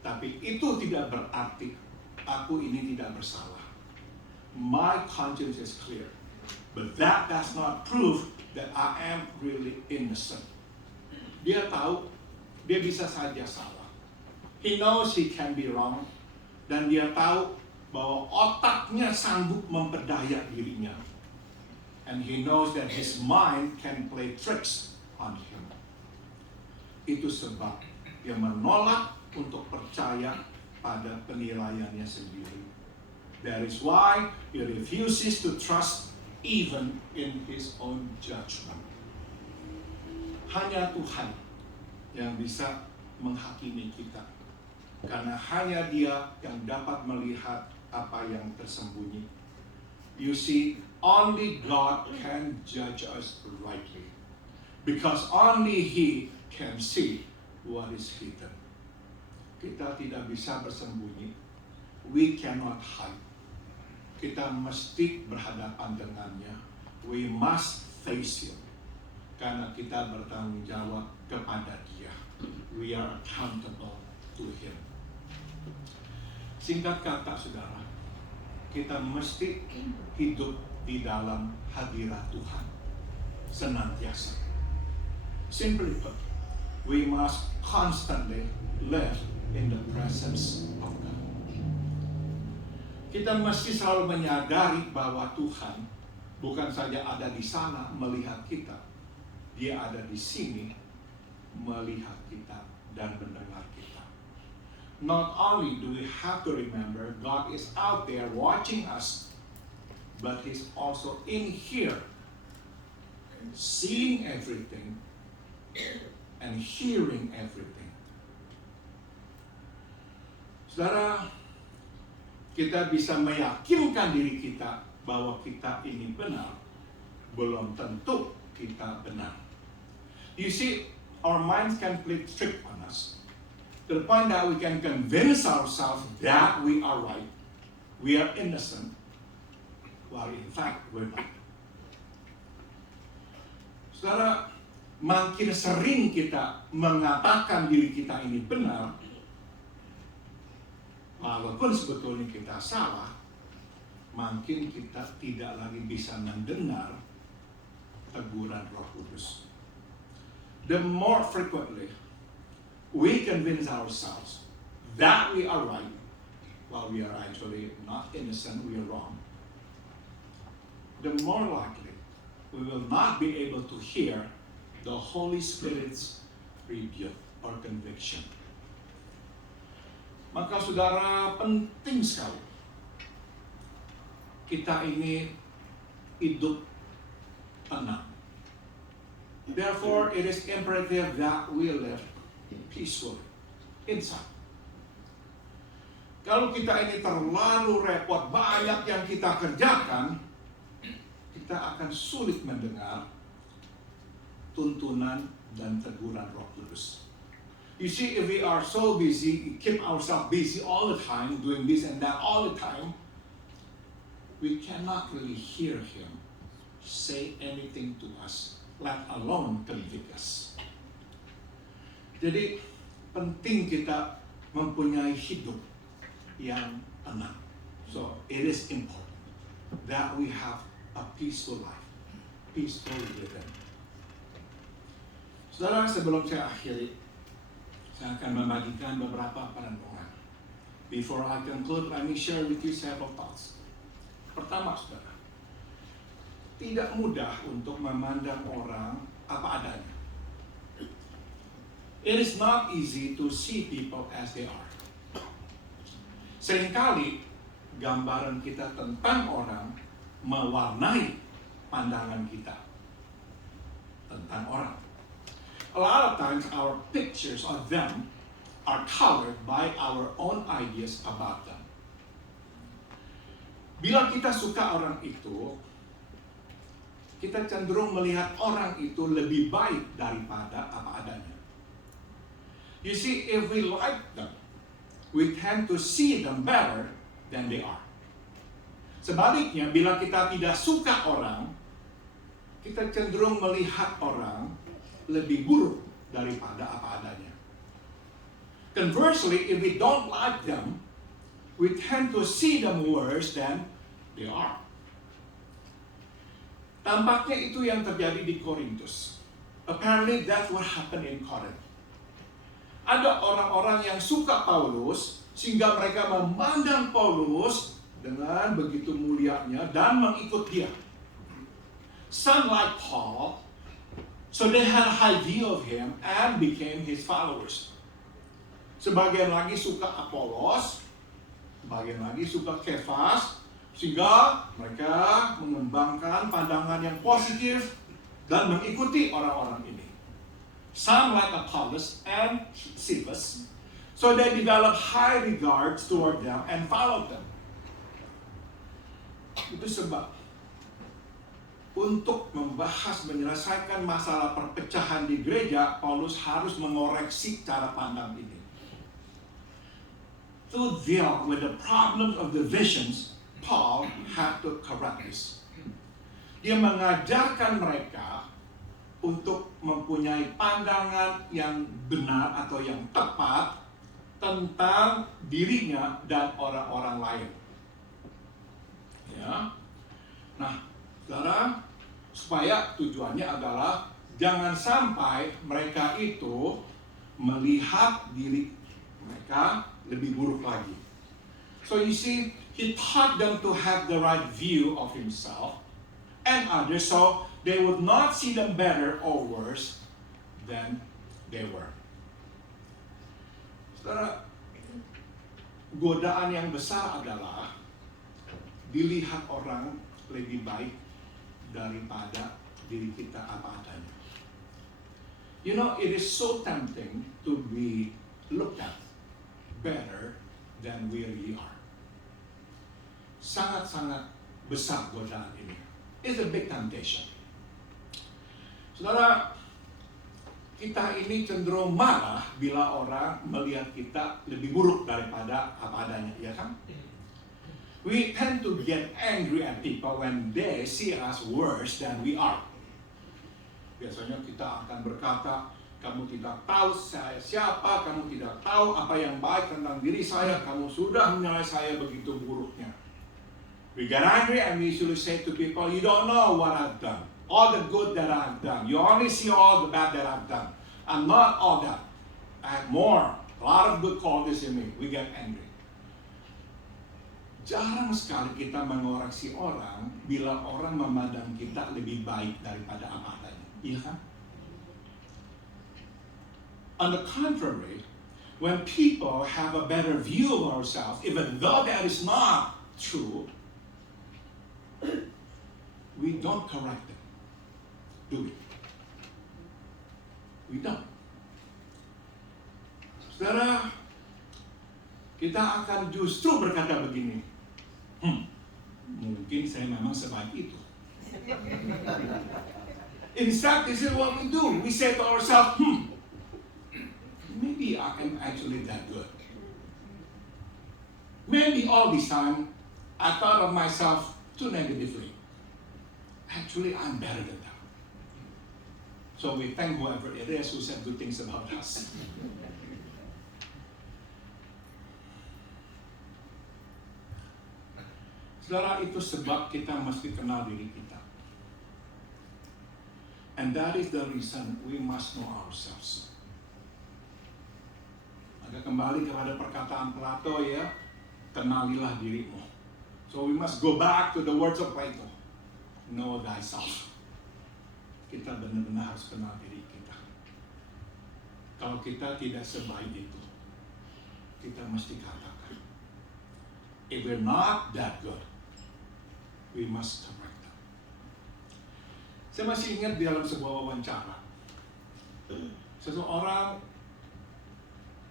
tapi itu tidak berarti aku ini tidak bersalah. My conscience is clear, but that does not prove that I am really innocent. Dia tahu, dia bisa saja salah. He knows he can be wrong, dan dia tahu bahwa otaknya sanggup memperdaya dirinya. And he knows that his mind can play tricks on him. Itu sebab dia menolak untuk percaya pada penilaiannya sendiri. That is why he refuses to trust even in his own judgment. Hanya Tuhan yang bisa menghakimi kita. Karena hanya Dia yang dapat melihat apa yang tersembunyi. You see, only God can judge us rightly. Because only He can see what is hidden. Kita tidak bisa bersembunyi. We cannot hide. Kita mesti berhadapan dengannya. We must face Him. Karena kita bertanggung jawab kepada Dia. We are accountable to Him. Singkat kata, saudara, kita mesti hidup di dalam hadirat Tuhan senantiasa. Simply put, we must constantly live in the presence of God. Kita mesti selalu menyadari bahwa Tuhan bukan saja ada di sana melihat kita, Dia ada di sini melihat kita dan mendengar kita. Not only do we have to remember God is out there watching us, but He's also in here, seeing everything and hearing everything. Saudara, kita bisa meyakinkan diri kita bahwa kita ini benar, belum tentu kita benar. You see, our minds can play trick on us to the point that we can convince ourselves that we are right, we are innocent, while in fact we're not. Saudara, makin sering kita mengatakan diri kita ini benar, walaupun sebetulnya kita salah, makin kita tidak lagi bisa mendengar teguran Roh Kudus. The more frequently we convince ourselves that we are right, while we are actually not innocent, we are wrong, the more likely we will not be able to hear the Holy Spirit's rebuke or conviction. Maka saudara, penting sekali kita ini hidup tenang. Therefore, it is imperative that we live peacefully inside. Kalau kita ini terlalu repot, banyak yang kita kerjakan, kita akan sulit mendengar tuntunan dan teguran Roh Kudus. You see, if we are so busy, keep ourselves busy all the time, doing this and that all the time, we cannot really hear Him say anything to us, let alone convict us. Jadi, penting kita mempunyai hidup yang tenang. So, it is important that we have a peaceful life, peaceful living. Saudara, sebelum saya akhiri, saya akan membagikan beberapa perenungan. Before I conclude, let me share with you several thoughts. Pertama, saudara, tidak mudah untuk memandang orang apa adanya. It is not easy to see people as they are. Seringkali gambaran kita tentang orang mewarnai pandangan kita tentang orang. A lot of times our pictures of them are colored by our own ideas about them. Bila kita suka orang itu, kita cenderung melihat orang itu lebih baik daripada apa adanya. You see, if we like them, we tend to see them better than they are. Sebaliknya, bila kita tidak suka orang, kita cenderung melihat orang lebih buruk daripada apa adanya. Conversely, if we don't like them, we tend to see them worse than they are. Tampaknya itu yang terjadi di Korintus. Apparently that's what happened in Corinth. Ada orang-orang yang suka Paulus, sehingga mereka memandang Paulus dengan begitu mulianya dan mengikut dia. Some like Paul, so they had a high view of him and became his followers. Sebagian lagi suka Apolos, sebagian lagi suka Kefas, sehingga mereka mengembangkan pandangan yang positif dan mengikuti orang-orang ini. Some like Apollos and Cephas, so they developed high regards toward them and followed them. Itu sebab untuk membahas menyelesaikan masalah perpecahan di gereja, Paulus harus mengoreksi cara pandang ini. To deal with the problems of divisions, Paul had to correct this. Dia mengajarkan mereka untuk mempunyai pandangan yang benar atau yang tepat tentang dirinya dan orang-orang lain. Ya. Nah, sekarang supaya tujuannya adalah jangan sampai mereka itu melihat diri mereka lebih buruk lagi. So you see, he taught them to have the right view of himself and others, so they would not see them better or worse than they were. Saudara, godaan yang besar adalah dilihat orang lebih baik daripada diri kita apa adanya. You know, it is so tempting to be looked at better than we really are. Sangat-sangat besar godaan ini. It's a big temptation. Saudara, kita ini cenderung marah bila orang melihat kita lebih buruk daripada apa adanya, ya kan? We tend to get angry at people when they see us worse than we are. Biasanya kita akan berkata, kamu tidak tahu saya siapa, kamu tidak tahu apa yang baik tentang diri saya, kamu sudah menilai saya begitu buruknya. We get angry and we usually say to people, you don't know what I've done, all the good that I've done. You only see all the bad that I've done. I'm not all that. I have more, a lot of good qualities in me. We get angry. Jarang sekali kita mengoreksi orang bila orang memandang kita lebih baik daripada apa adanya. Iya kan? On the contrary, when people have a better view of ourselves, even though that is not true, we don't correct them, do we? We don't. Saudara, kita akan justru berkata begini, mungkin saya memang sebaik itu. In fact, this is what we do. We say to ourselves, maybe I am actually that good. Maybe all this time I thought of myself too negatively. Actually, I'm better than that. So we thank whoever it is who said good things about us. Saudara, itu sebab kita mesti kenal diri kita. And that is the reason we must know ourselves. Maka kembali kepada perkataan Plato ya, kenalilah dirimu. So we must go back to the words of Plato. Know thyself. Kita benar-benar harus kenal diri kita. Kalau kita tidak sebaik itu, kita mesti katakan, if we're not that good, we must correct them. Saya masih ingat di dalam sebuah wawancara, seseorang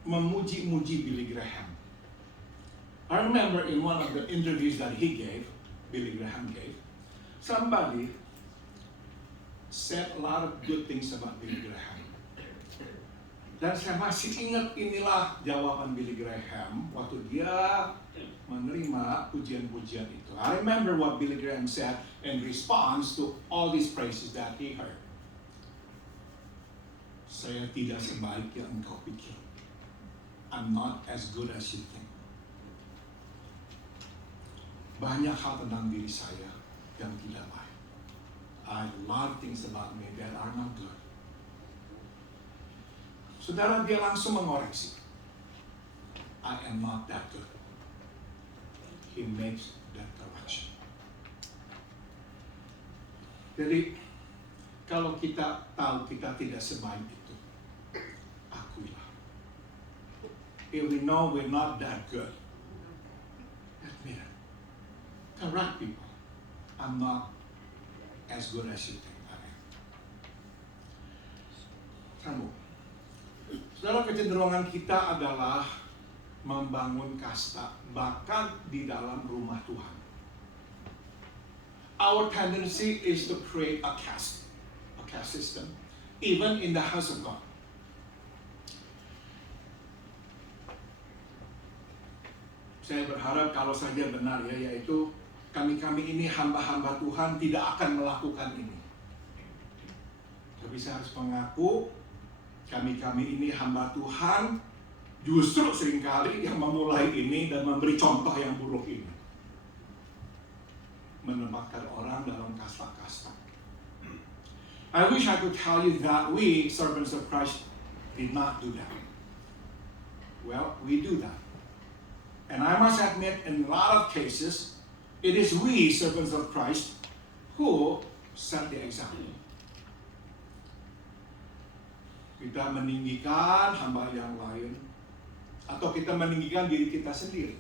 memuji-muji Billy Graham. I remember in one of the interviews that Billy Graham gave, somebody said a lot of good things about Billy Graham. Dan saya masih ingat inilah jawaban Billy Graham waktu dia menerima pujian-pujian itu. I remember what Billy Graham said in response to all these praises that he heard. Saya tidak sebaik yang engkau pikir. I'm not as good as you think. Banyak hal tentang diri saya yang tidak baik. I have a lot of things about me that are not good. Saudara, dia langsung mengoreksi. I am not that good. He makes that correction. Jadi, kalau kita tahu kita tidak sebaik itu, akuilah. If we know we're not that good, admit it. Correct people. I'm not as good as you think I am. Kamu. Saudara, kecenderungan kita adalah membangun kasta, bahkan di dalam rumah Tuhan. Our tendency is to create a caste system, even in the house of God. Saya berharap kalau saja benar ya, yaitu kami-kami ini hamba-hamba Tuhan tidak akan melakukan ini. Tapi saya harus mengaku, kami-kami ini hamba Tuhan justru seringkali yang memulai ini dan memberi contoh yang buruk ini. Menempatkan orang dalam kasta-kasta. I wish I could tell you that we, servants of Christ, did not do that. Well, we do that. And I must admit, in a lot of cases, it is we, servants of Christ, who set the example. Kita meninggikan hamba yang lain, atau kita meninggikan diri kita sendiri.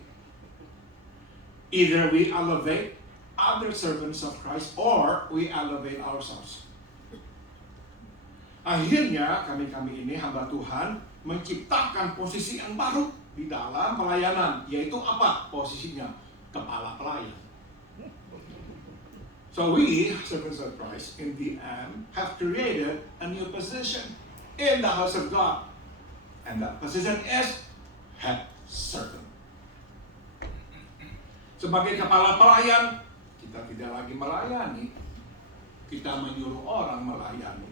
Either we elevate other servants of Christ, or we elevate ourselves. Akhirnya kami-kami ini hamba Tuhan menciptakan posisi yang baru di dalam pelayanan, yaitu apa posisinya? Kepala pelayan. So we, servants of Christ, in the end, have created a new position in the house of God. And that position is head servant. Sebagai kepala pelayan, kita tidak lagi melayani, kita menyuruh orang melayani.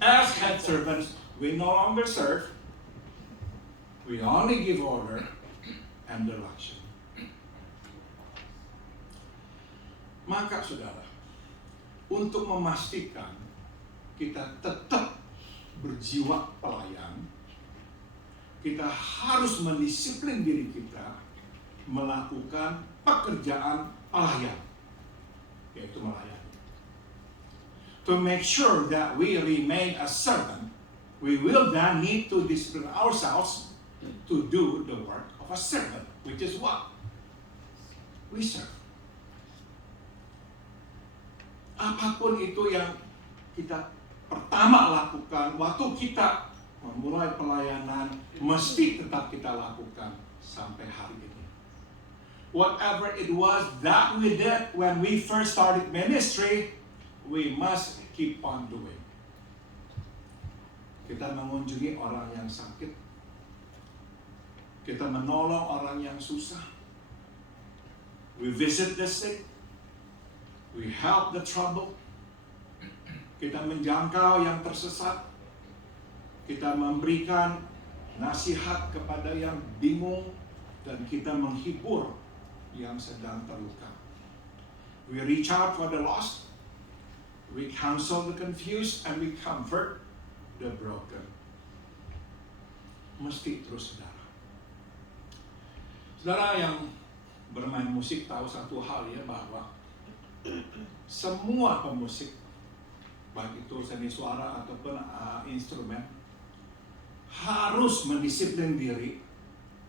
As head servants, we no longer serve, we only give order and direction. Maka saudara, untuk memastikan kita tetap berjiwa pelayan, kita harus mendisiplin diri kita melakukan pekerjaan pelayan, yaitu melayani. To make sure that we remain a servant, we will then need to discipline ourselves to do the work of a servant, which is what? We serve. Apapun itu yang kita pertama lakukan waktu kita memulai pelayanan, mesti tetap kita lakukan sampai hari ini. Whatever it was that we did when we first started ministry, we must keep on doing. Kita mengunjungi orang yang sakit, kita menolong orang yang susah, we visit the sick, we help the troubled, kita menjangkau yang tersesat, kita memberikan nasihat kepada yang bingung, dan kita menghibur yang sedang terluka. We reach out for the lost, we counsel the confused, and we comfort the broken. Mesti terus, saudara. Saudara yang bermain musik tahu satu hal ya, bahwa semua pemusik, baik itu seni suara ataupun instrumen, harus mendisiplin diri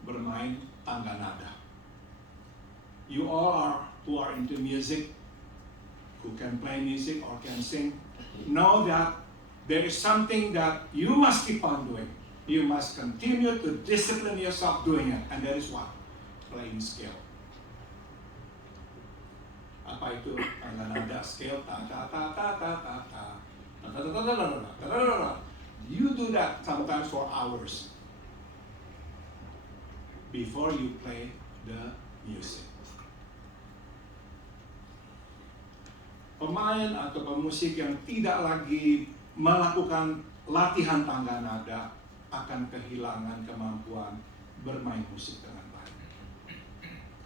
bermain tangga nada. You all who are into music, who can play music or can sing, know that there is something that you must keep on doing. You must continue to discipline yourself doing it. And that is what? Playing scale. Apa itu? Nada scale, ta ta ta ta ta ta ta. You do that sometimes for hours before you play the music. Pemain atau pemusik yang tidak lagi melakukan latihan tangga nada akan kehilangan kemampuan bermain musik dengan baik.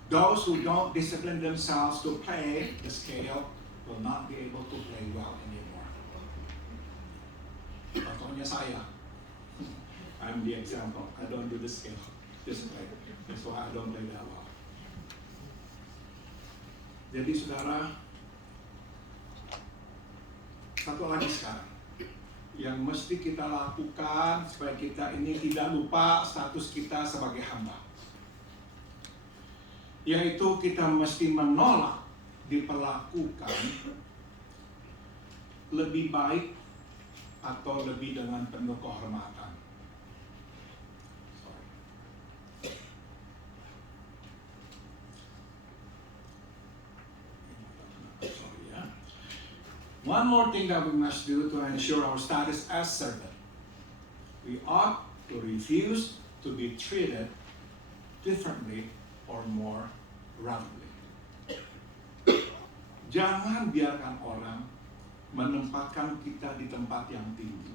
Those who don't discipline themselves to play the scale will not be able to play well anymore. Contohnya saya. I'm the example. I don't do the scale. Just play. That's why I don't play that well. Jadi saudara, satu lagi sekarang yang mesti kita lakukan supaya kita ini tidak lupa status kita sebagai hamba, yaitu kita mesti menolak diperlakukan lebih baik atau lebih dengan penuh kehormatan. One more thing that we must do to ensure our status as servant. We ought to refuse to be treated differently or more roughly. Jangan biarkan orang menempatkan kita di tempat yang tinggi.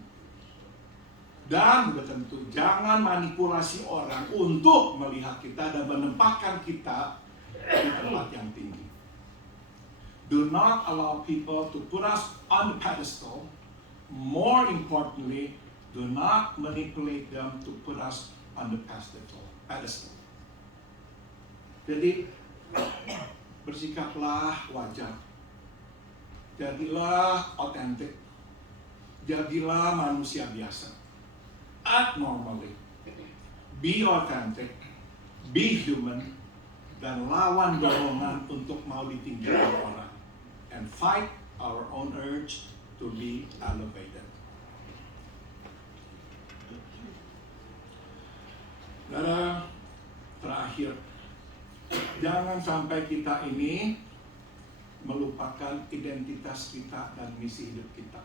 Dan tentu jangan manipulasi orang untuk melihat kita dan menempatkan kita di tempat yang tinggi. Do not allow people to put us on the pedestal. More importantly, do not manipulate them to put us on the pedestal. Jadi, bersikaplah wajar. Jadilah otentik. Jadilah manusia biasa. Act normally. Be authentic. Be human. Dan lawan dorongan untuk mau ditinggalkan orang. And fight our own urge to be elevated. Saudara, terakhir, jangan sampai kita ini melupakan identitas kita dan misi hidup kita.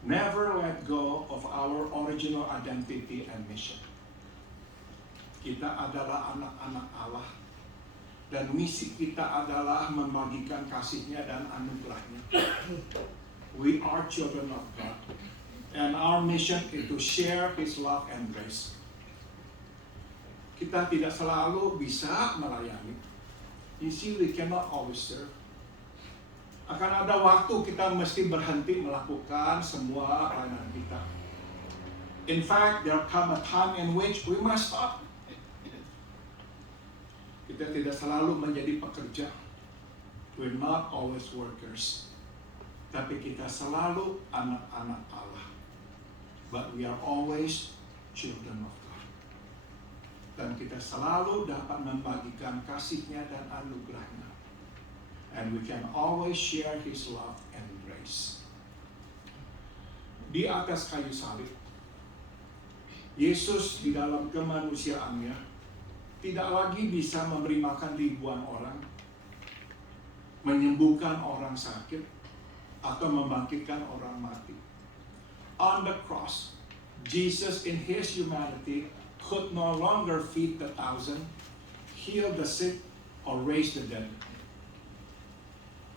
Never let go of our original identity and mission. Kita adalah anak-anak Allah. Dan misi kita adalah membagikan kasih-Nya dan anugerah-Nya. We are children of God. And our mission is to share His love and grace. Kita tidak selalu bisa melayani. You see, we cannot always serve. Akan ada waktu kita mesti berhenti melakukan semua pelayanan kita. In fact, there come a time in which we must stop. Kita tidak selalu menjadi pekerja. We're not always workers. Tapi kita selalu anak-anak Allah. But we are always children of God. Dan kita selalu dapat membagikan kasih-Nya dan anugerah-Nya. And we can always share His love and grace. Di atas kayu salib, Yesus di dalam kemanusiaannya tidak lagi bisa memberi makan ribuan orang, menyembuhkan orang sakit, atau membangkitkan orang mati. On the cross, Jesus in His humanity could no longer feed the 1,000, heal the sick, or raise the dead.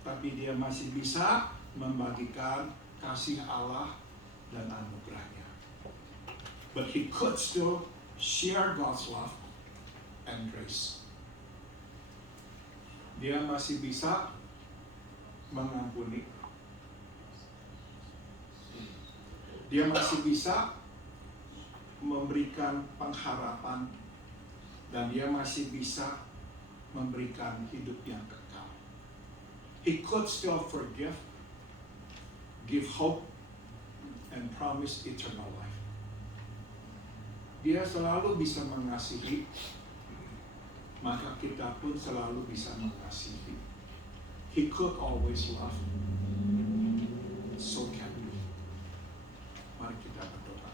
Tapi Dia masih bisa membagikan kasih Allah dan anugerah-Nya. But He could still share God's love and grace. Dia masih bisa mengampuni. Dia masih bisa memberikan pengharapan, dan Dia masih bisa memberikan hidup yang kekal. He could still forgive, give hope, and promise eternal life. Dia selalu bisa mengasihi, maka kita pun selalu bisa mengasihi. He could always love. So can we. Mari kita berdoa.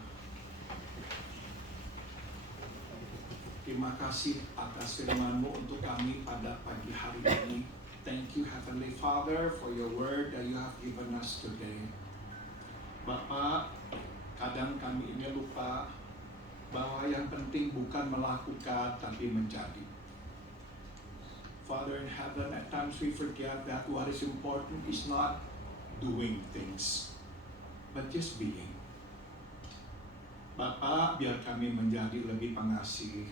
Terima kasih atas firman-Mu untuk kami pada pagi hari ini. Thank you, Heavenly Father, for your word that you have given us today. Bapak, kadang kami ini lupa bahwa yang penting bukan melakukan, tapi menjadi. Father in heaven, at times we forget that what is important is not doing things, but just being. Bapak, biar kami menjadi lebih pengasih.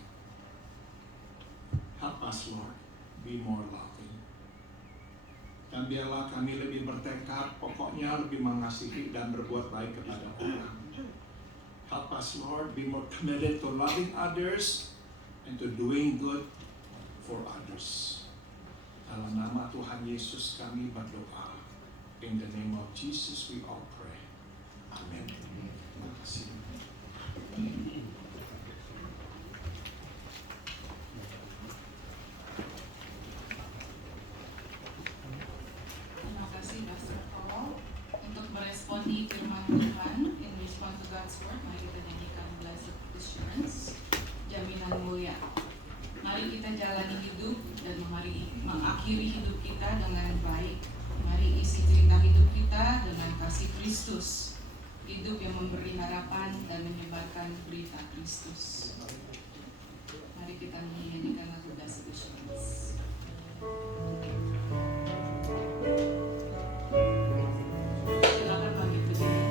Help us, Lord, be more loving. Dan biarlah kami lebih bertekad, pokoknya lebih mengasihi dan berbuat baik kepada orang. Help us, Lord, be more committed to loving others and to doing good for others. Dalam nama Tuhan Yesus kami berdoa. In the name of Jesus we all pray. Amen. Terima kasih. Terima kasih Pastor Paul. Untuk meresponi firman Tuhan, in response to God's word, mari kita nyanyikan Blessed Assurance, jaminan mulia. Mari kita jalani hidup dan mengakhiri hidup kita dengan baik. Mari isi cerita hidup kita dengan kasih Kristus. Hidup yang memberi harapan dan menyebarkan berita Kristus. Mari kita menyanyikan lagu Blessed Assurance. Silakan bagi berdiri.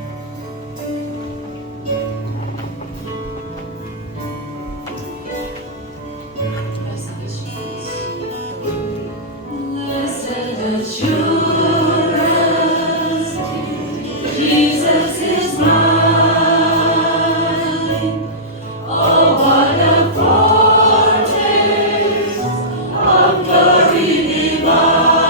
Blessed Assurance. Blessed assurance, Jesus is mine. Oh, what a foretaste of glory divine.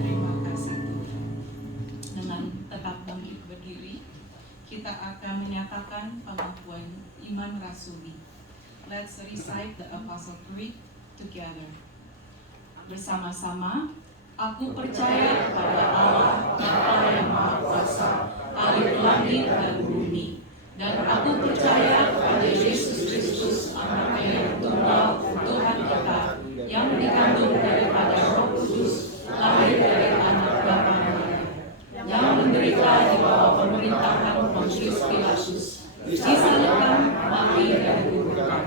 Terima kasih. Dengan tetap bangkit berdiri, kita akan menyatakan pengakuan iman rasuli. Let's recite the Apostle Creed together. Bersama-sama, aku percaya kepada Allah, Bapa yang Maha Kuasa, Khalik langit dan bumi, dan aku percaya kepada Yesus Kristus, Anaknya yang tunggal, Tuhan kita, yang dikandung daripada Roh Kudus, lahir dari anak Bapa Maria, yang menderita di bawah pemerintahan Pontius Pilatus, disalibkan, mati dan dikuburkan,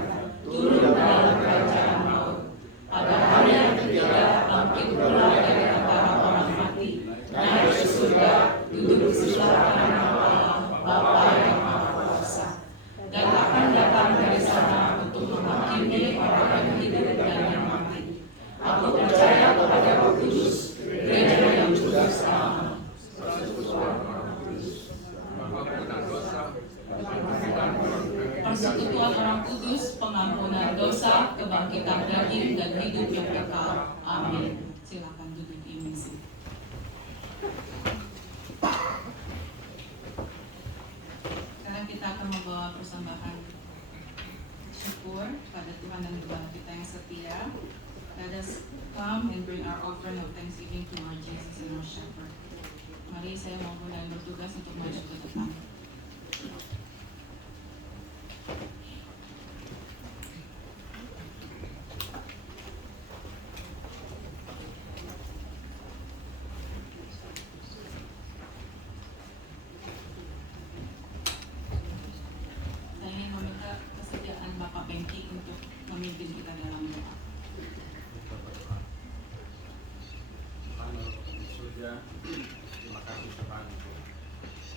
turun ke dalam kerajaan maut. Pada hari yang ketiga bangkit pula dari antara orang mati, naik ke surga, duduk di sebelah kanan Allah, Bapa yang Maha Kuasa, dan akan datang dari sana untuk menghakimi orang yang hidup dan yang mati. Aku percaya kepada Roh Kudus, gereja yang kudus sama, persekutuan orang kudus, pengampunan dosa, kebangkitan daging, dan hidup yang kekal. Amin. Silakan duduk imisi. Sekarang kita akan membawa persembahan syukur pada Tuhan dan Bapa kita yang setia. Let us come and bring our offering of thanksgiving to our Jesus and our Shepherd. Mari saya mau mulai bertugas untuk maju ke depan. Saya ingin meminta kesediaan Bapak Bengki untuk memimpin kita dalam doa. Tuhan di surga, terima kasih Tuhan untuk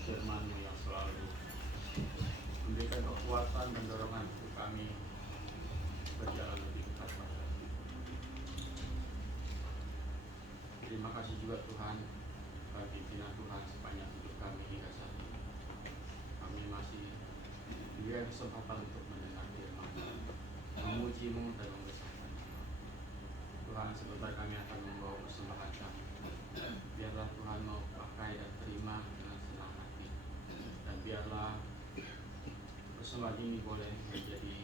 firman-Mu yang selalu memberikan kekuatan dan dorongan untuk kami berjalan lebih dekat padamu. Terima kasih juga Tuhan bagi pimpinan Tuhan sepanjang hidup kami hingga saat ini. Kami masih diberi kesempatan untuk mendengar firman-Mu, memuji-Mu dan membesarkan. Tuhan, sebentar kami akan membawa persembahan kami. Biarlah Tuhan mau pakai dan terima dengan senang hati. Dan biarlah persembahan ini boleh menjadi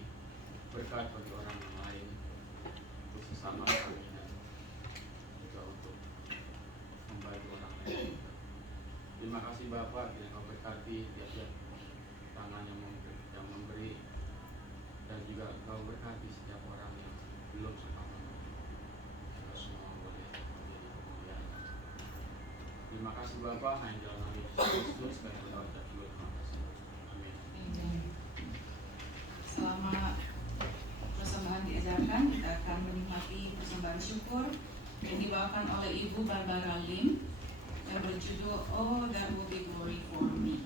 berkat bagi orang yang lain, untuk sesama kami dan juga untuk membantu orang lain. Terima kasih Bapak, yang Kau berkati tiap-tiap tangan yang memberi, dan juga Kau berkati setiap orang yang belum sempat memberi. Kita semua boleh menjadi kemuliaan. Terima kasih Bapak, hanya dalam nama Yesus Kristus kami berdoa dan terima kasih. Amin. Selama persembahan diajarkan, kita akan menikmati persembahan syukur yang dibawakan oleh Ibu Barbara Lim yang berjudul Oh There Will Be Glory For Me.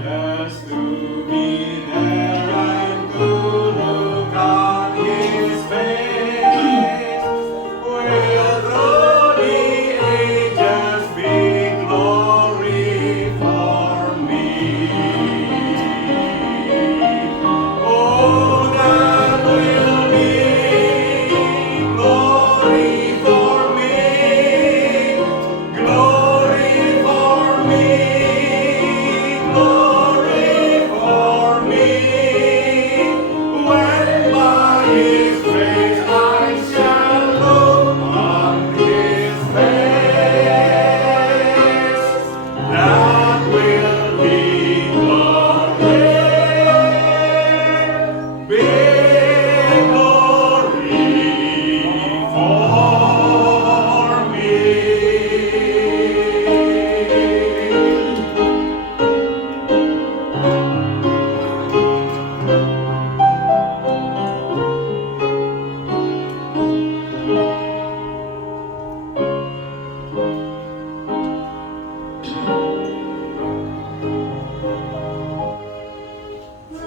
Just to be there and to look on His face will through the ages be glory for me. Oh, that will be glory for me, glory for me. Glory for me, when by His grace I shall look on His face. That will be glory, big glory for me.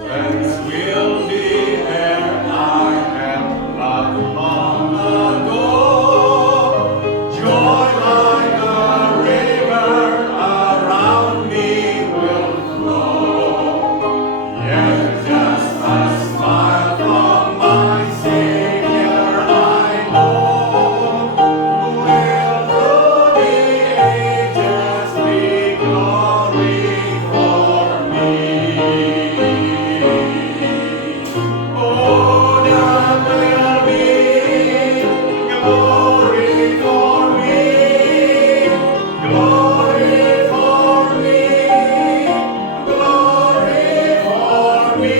Friends will be there, I have loved long ago. Joy like a river around me will flow. Yet just a smile from my Savior I know will through the ages be glory for me. Oh, that will be glory for me, glory for me, glory for me.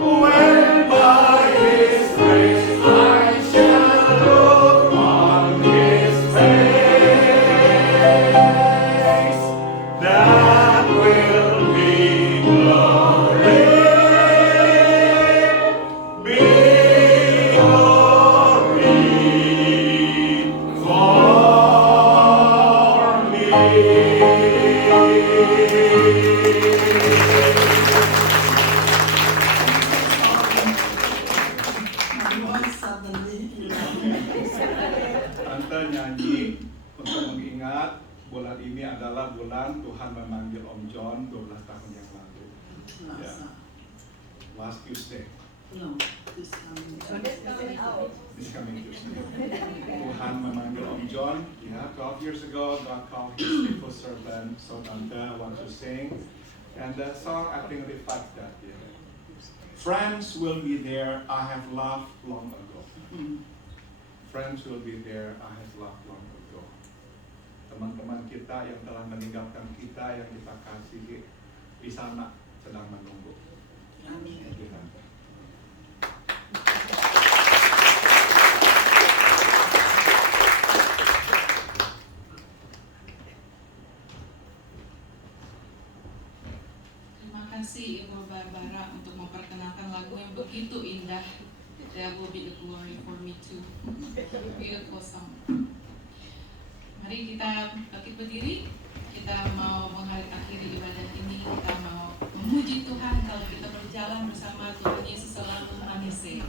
When by His grace I shall look on His face, that will be glory. Be glory for me. Tante nyanyi untuk mengingat bulan ini adalah bulan Tuhan memanggil Om John 12 tahun yang lalu. Ya. Last Tuesday. No, this This coming Tuesday. Tuhan memanggil Om John, 12 years ago, God called His faithful servant. So Tante, I want to sing, and that song I think reflects that. Yeah. Friends will be there, I have loved long ago. Friends will be there, I have loved long ago. Teman-teman kita yang telah meninggalkan kita, yang kita kasihi, di sana sedang menunggu. Amin. Tuhan. Terima kasih Ibu Barbara untuk memperkenalkan lagu yang begitu indah. There will be the glory for me too. Beautiful song. Mari kita bangkit berdiri. Kita mau mengakhiri ibadah ini. Kita mau memuji Tuhan kalau kita berjalan bersama Tuhan Yesus selalu manisnya.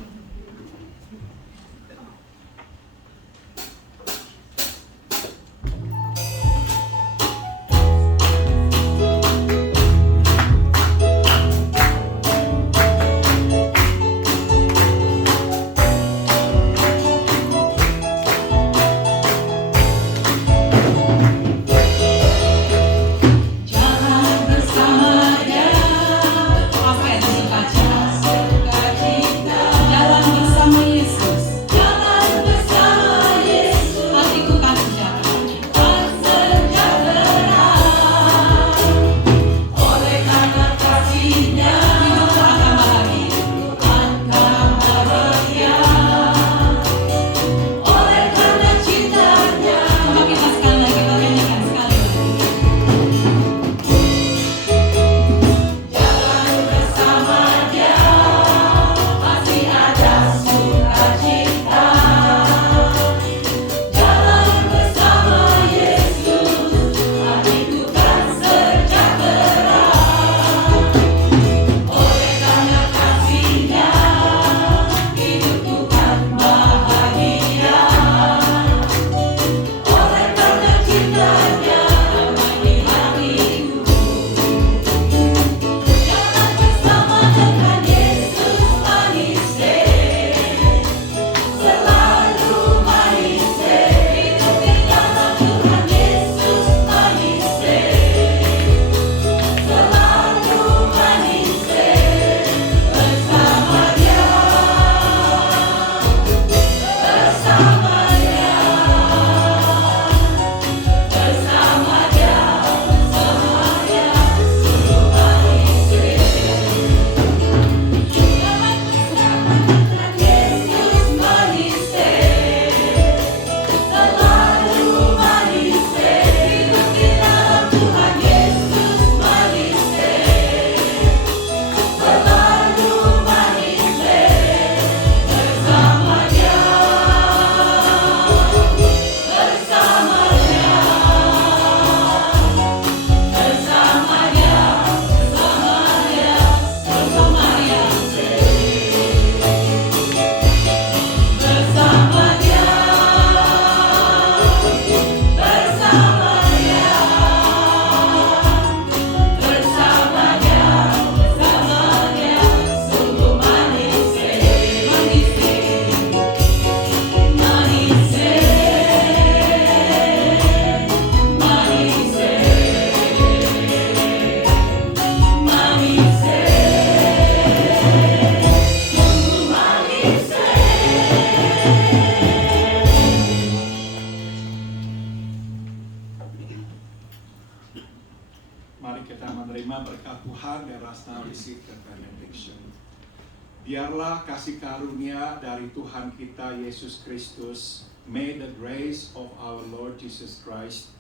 receive the benediction. Biarlah kasih karunia dari Tuhan kita Yesus Kristus, may the grace of our Lord Jesus Christ,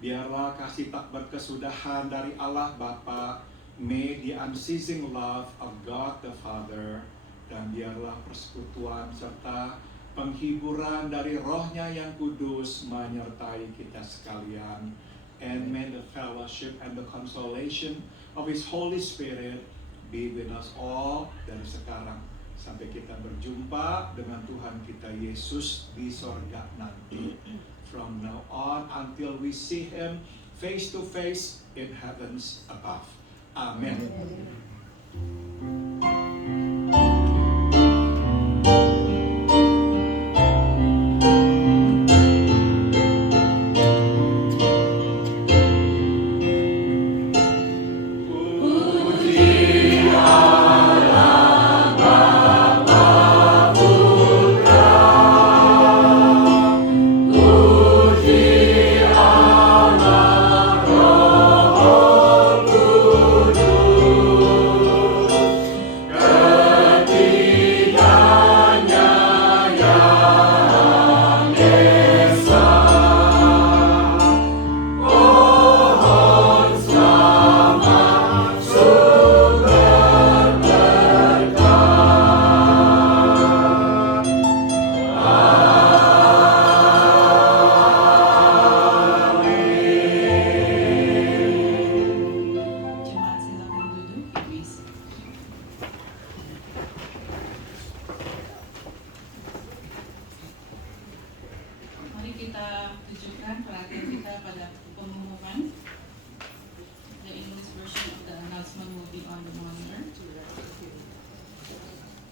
biarlah kasih tak berkesudahan dari Allah Bapa, may the unceasing love of God the Father, dan biarlah persekutuan serta penghiburan dari Roh-Nya yang kudus menyertai kita sekalian. And may the fellowship and the consolation of His Holy Spirit be with us all dari sekarang sampai kita berjumpa dengan Tuhan kita Yesus di sorga nanti. From now on until we see Him face to face in heavens above. Amen.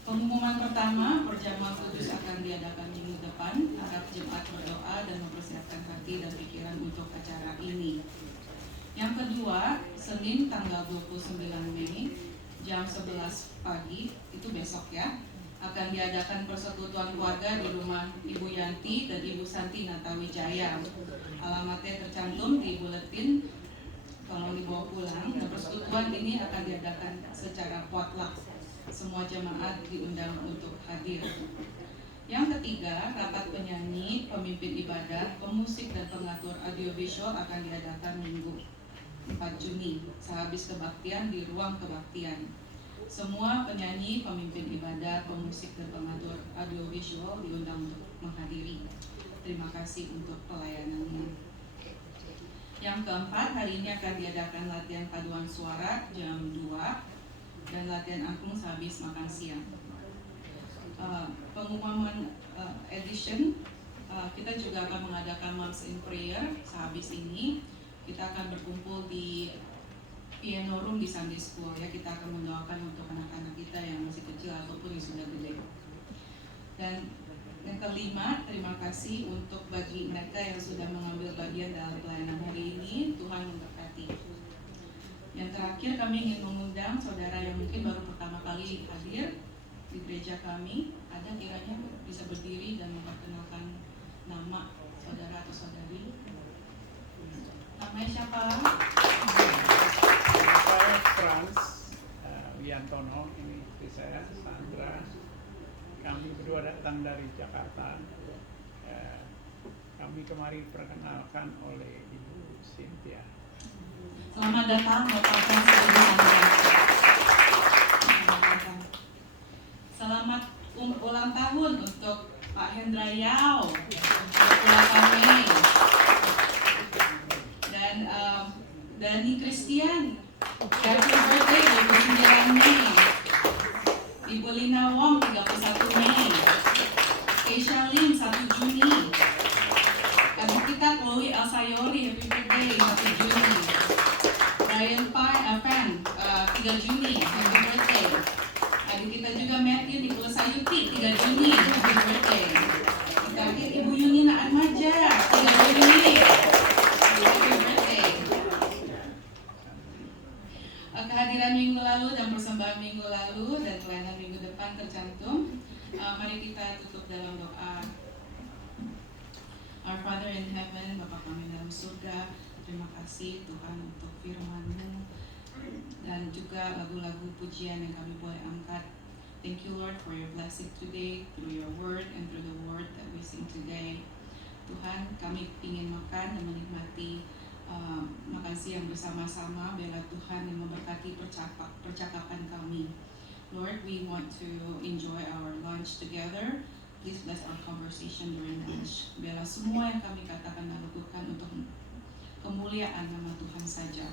Pengumuman pertama, perjamuan kudus akan diadakan minggu depan. Harap jemaat berdoa dan mempersiapkan hati dan pikiran untuk acara ini. Yang kedua, Senin tanggal 29 Mei jam 11 pagi, itu besok ya, akan diadakan persekutuan keluarga di rumah Ibu Yanti dan Ibu Santi Natawijaya. Alamatnya tercantum di buletin, tolong dibawa pulang. Dan persekutuan ini akan diadakan secara potluck. Semua jemaat diundang untuk hadir. Yang ketiga, rapat penyanyi, pemimpin ibadah, pemusik dan pengatur audiovisual akan diadakan Minggu 4 Juni sehabis kebaktian di ruang kebaktian. Semua penyanyi, pemimpin ibadah, pemusik dan pengatur audiovisual diundang untuk menghadiri. Terima kasih untuk pelayanannya. Yang keempat, hari ini akan diadakan latihan paduan suara jam 2 dan latihan angklung sehabis makan siang. Pengumuman edition, kita juga akan mengadakan Moms in Prayer sehabis ini. Kita akan berkumpul di piano room di Sunday School ya. Kita akan mendoakan untuk anak-anak kita yang masih kecil ataupun yang sudah gede. Dan yang kelima, terima kasih untuk bagi mereka yang sudah mengambil bagian dalam pelayanan hari ini. Tuhan memberkati. Yang terakhir, kami ingin mengundang saudara yang mungkin baru pertama kali hadir di gereja kami. Ada kiranya bisa berdiri dan memperkenalkan nama saudara atau saudari. Namanya siapa? Saya Frans Wiantono, ini istri saya Sandra. Kami berdua datang dari Jakarta. Kami kemari diperkenalkan oleh Ibu Cynthia. Selamat datang Bapak Frans dan Ibu Sandra. Selamat ulang tahun untuk Pak Hendra Yao, 28 Mei. Dan Dani Christian, happy birthday 29 Mei. Ibu Lina Wong 31 Mei. Keisha Lim 1 Juni. Adik kita Chloe Alsayori, happy birthday 1 Juni. Ryan Pan 3 Juni, happy birthday. Adik kita juga Matthew Nicholas Ayuti 3 Juni, happy birthday. Terakhir Ibu Yunina Atmaja 3 Juni, happy birthday. Kehadiran minggu lalu dan persembahan minggu lalu dan pelayanan minggu depan tercantum. Mari kita tutup dalam doa. Our Father in Heaven, Bapa kami dalam surga, terima kasih Tuhan untuk firman-Mu dan juga lagu-lagu pujian yang kami boleh angkat. Thank you Lord for your blessing today through your word and through the word that we sing today. Tuhan, kami ingin makan dan menikmati makan siang bersama-sama. Biarlah Tuhan yang memberkati percakapan kami. Lord, we want to enjoy our lunch together. Please bless our conversation during lunch. Biarlah semua yang kami katakan dan lakukan untuk kemuliaan nama Tuhan saja.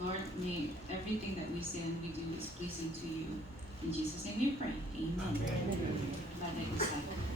Lord, may everything that we say and we do is pleasing to you. In Jesus' name we pray. Amen. Badai Ustaz.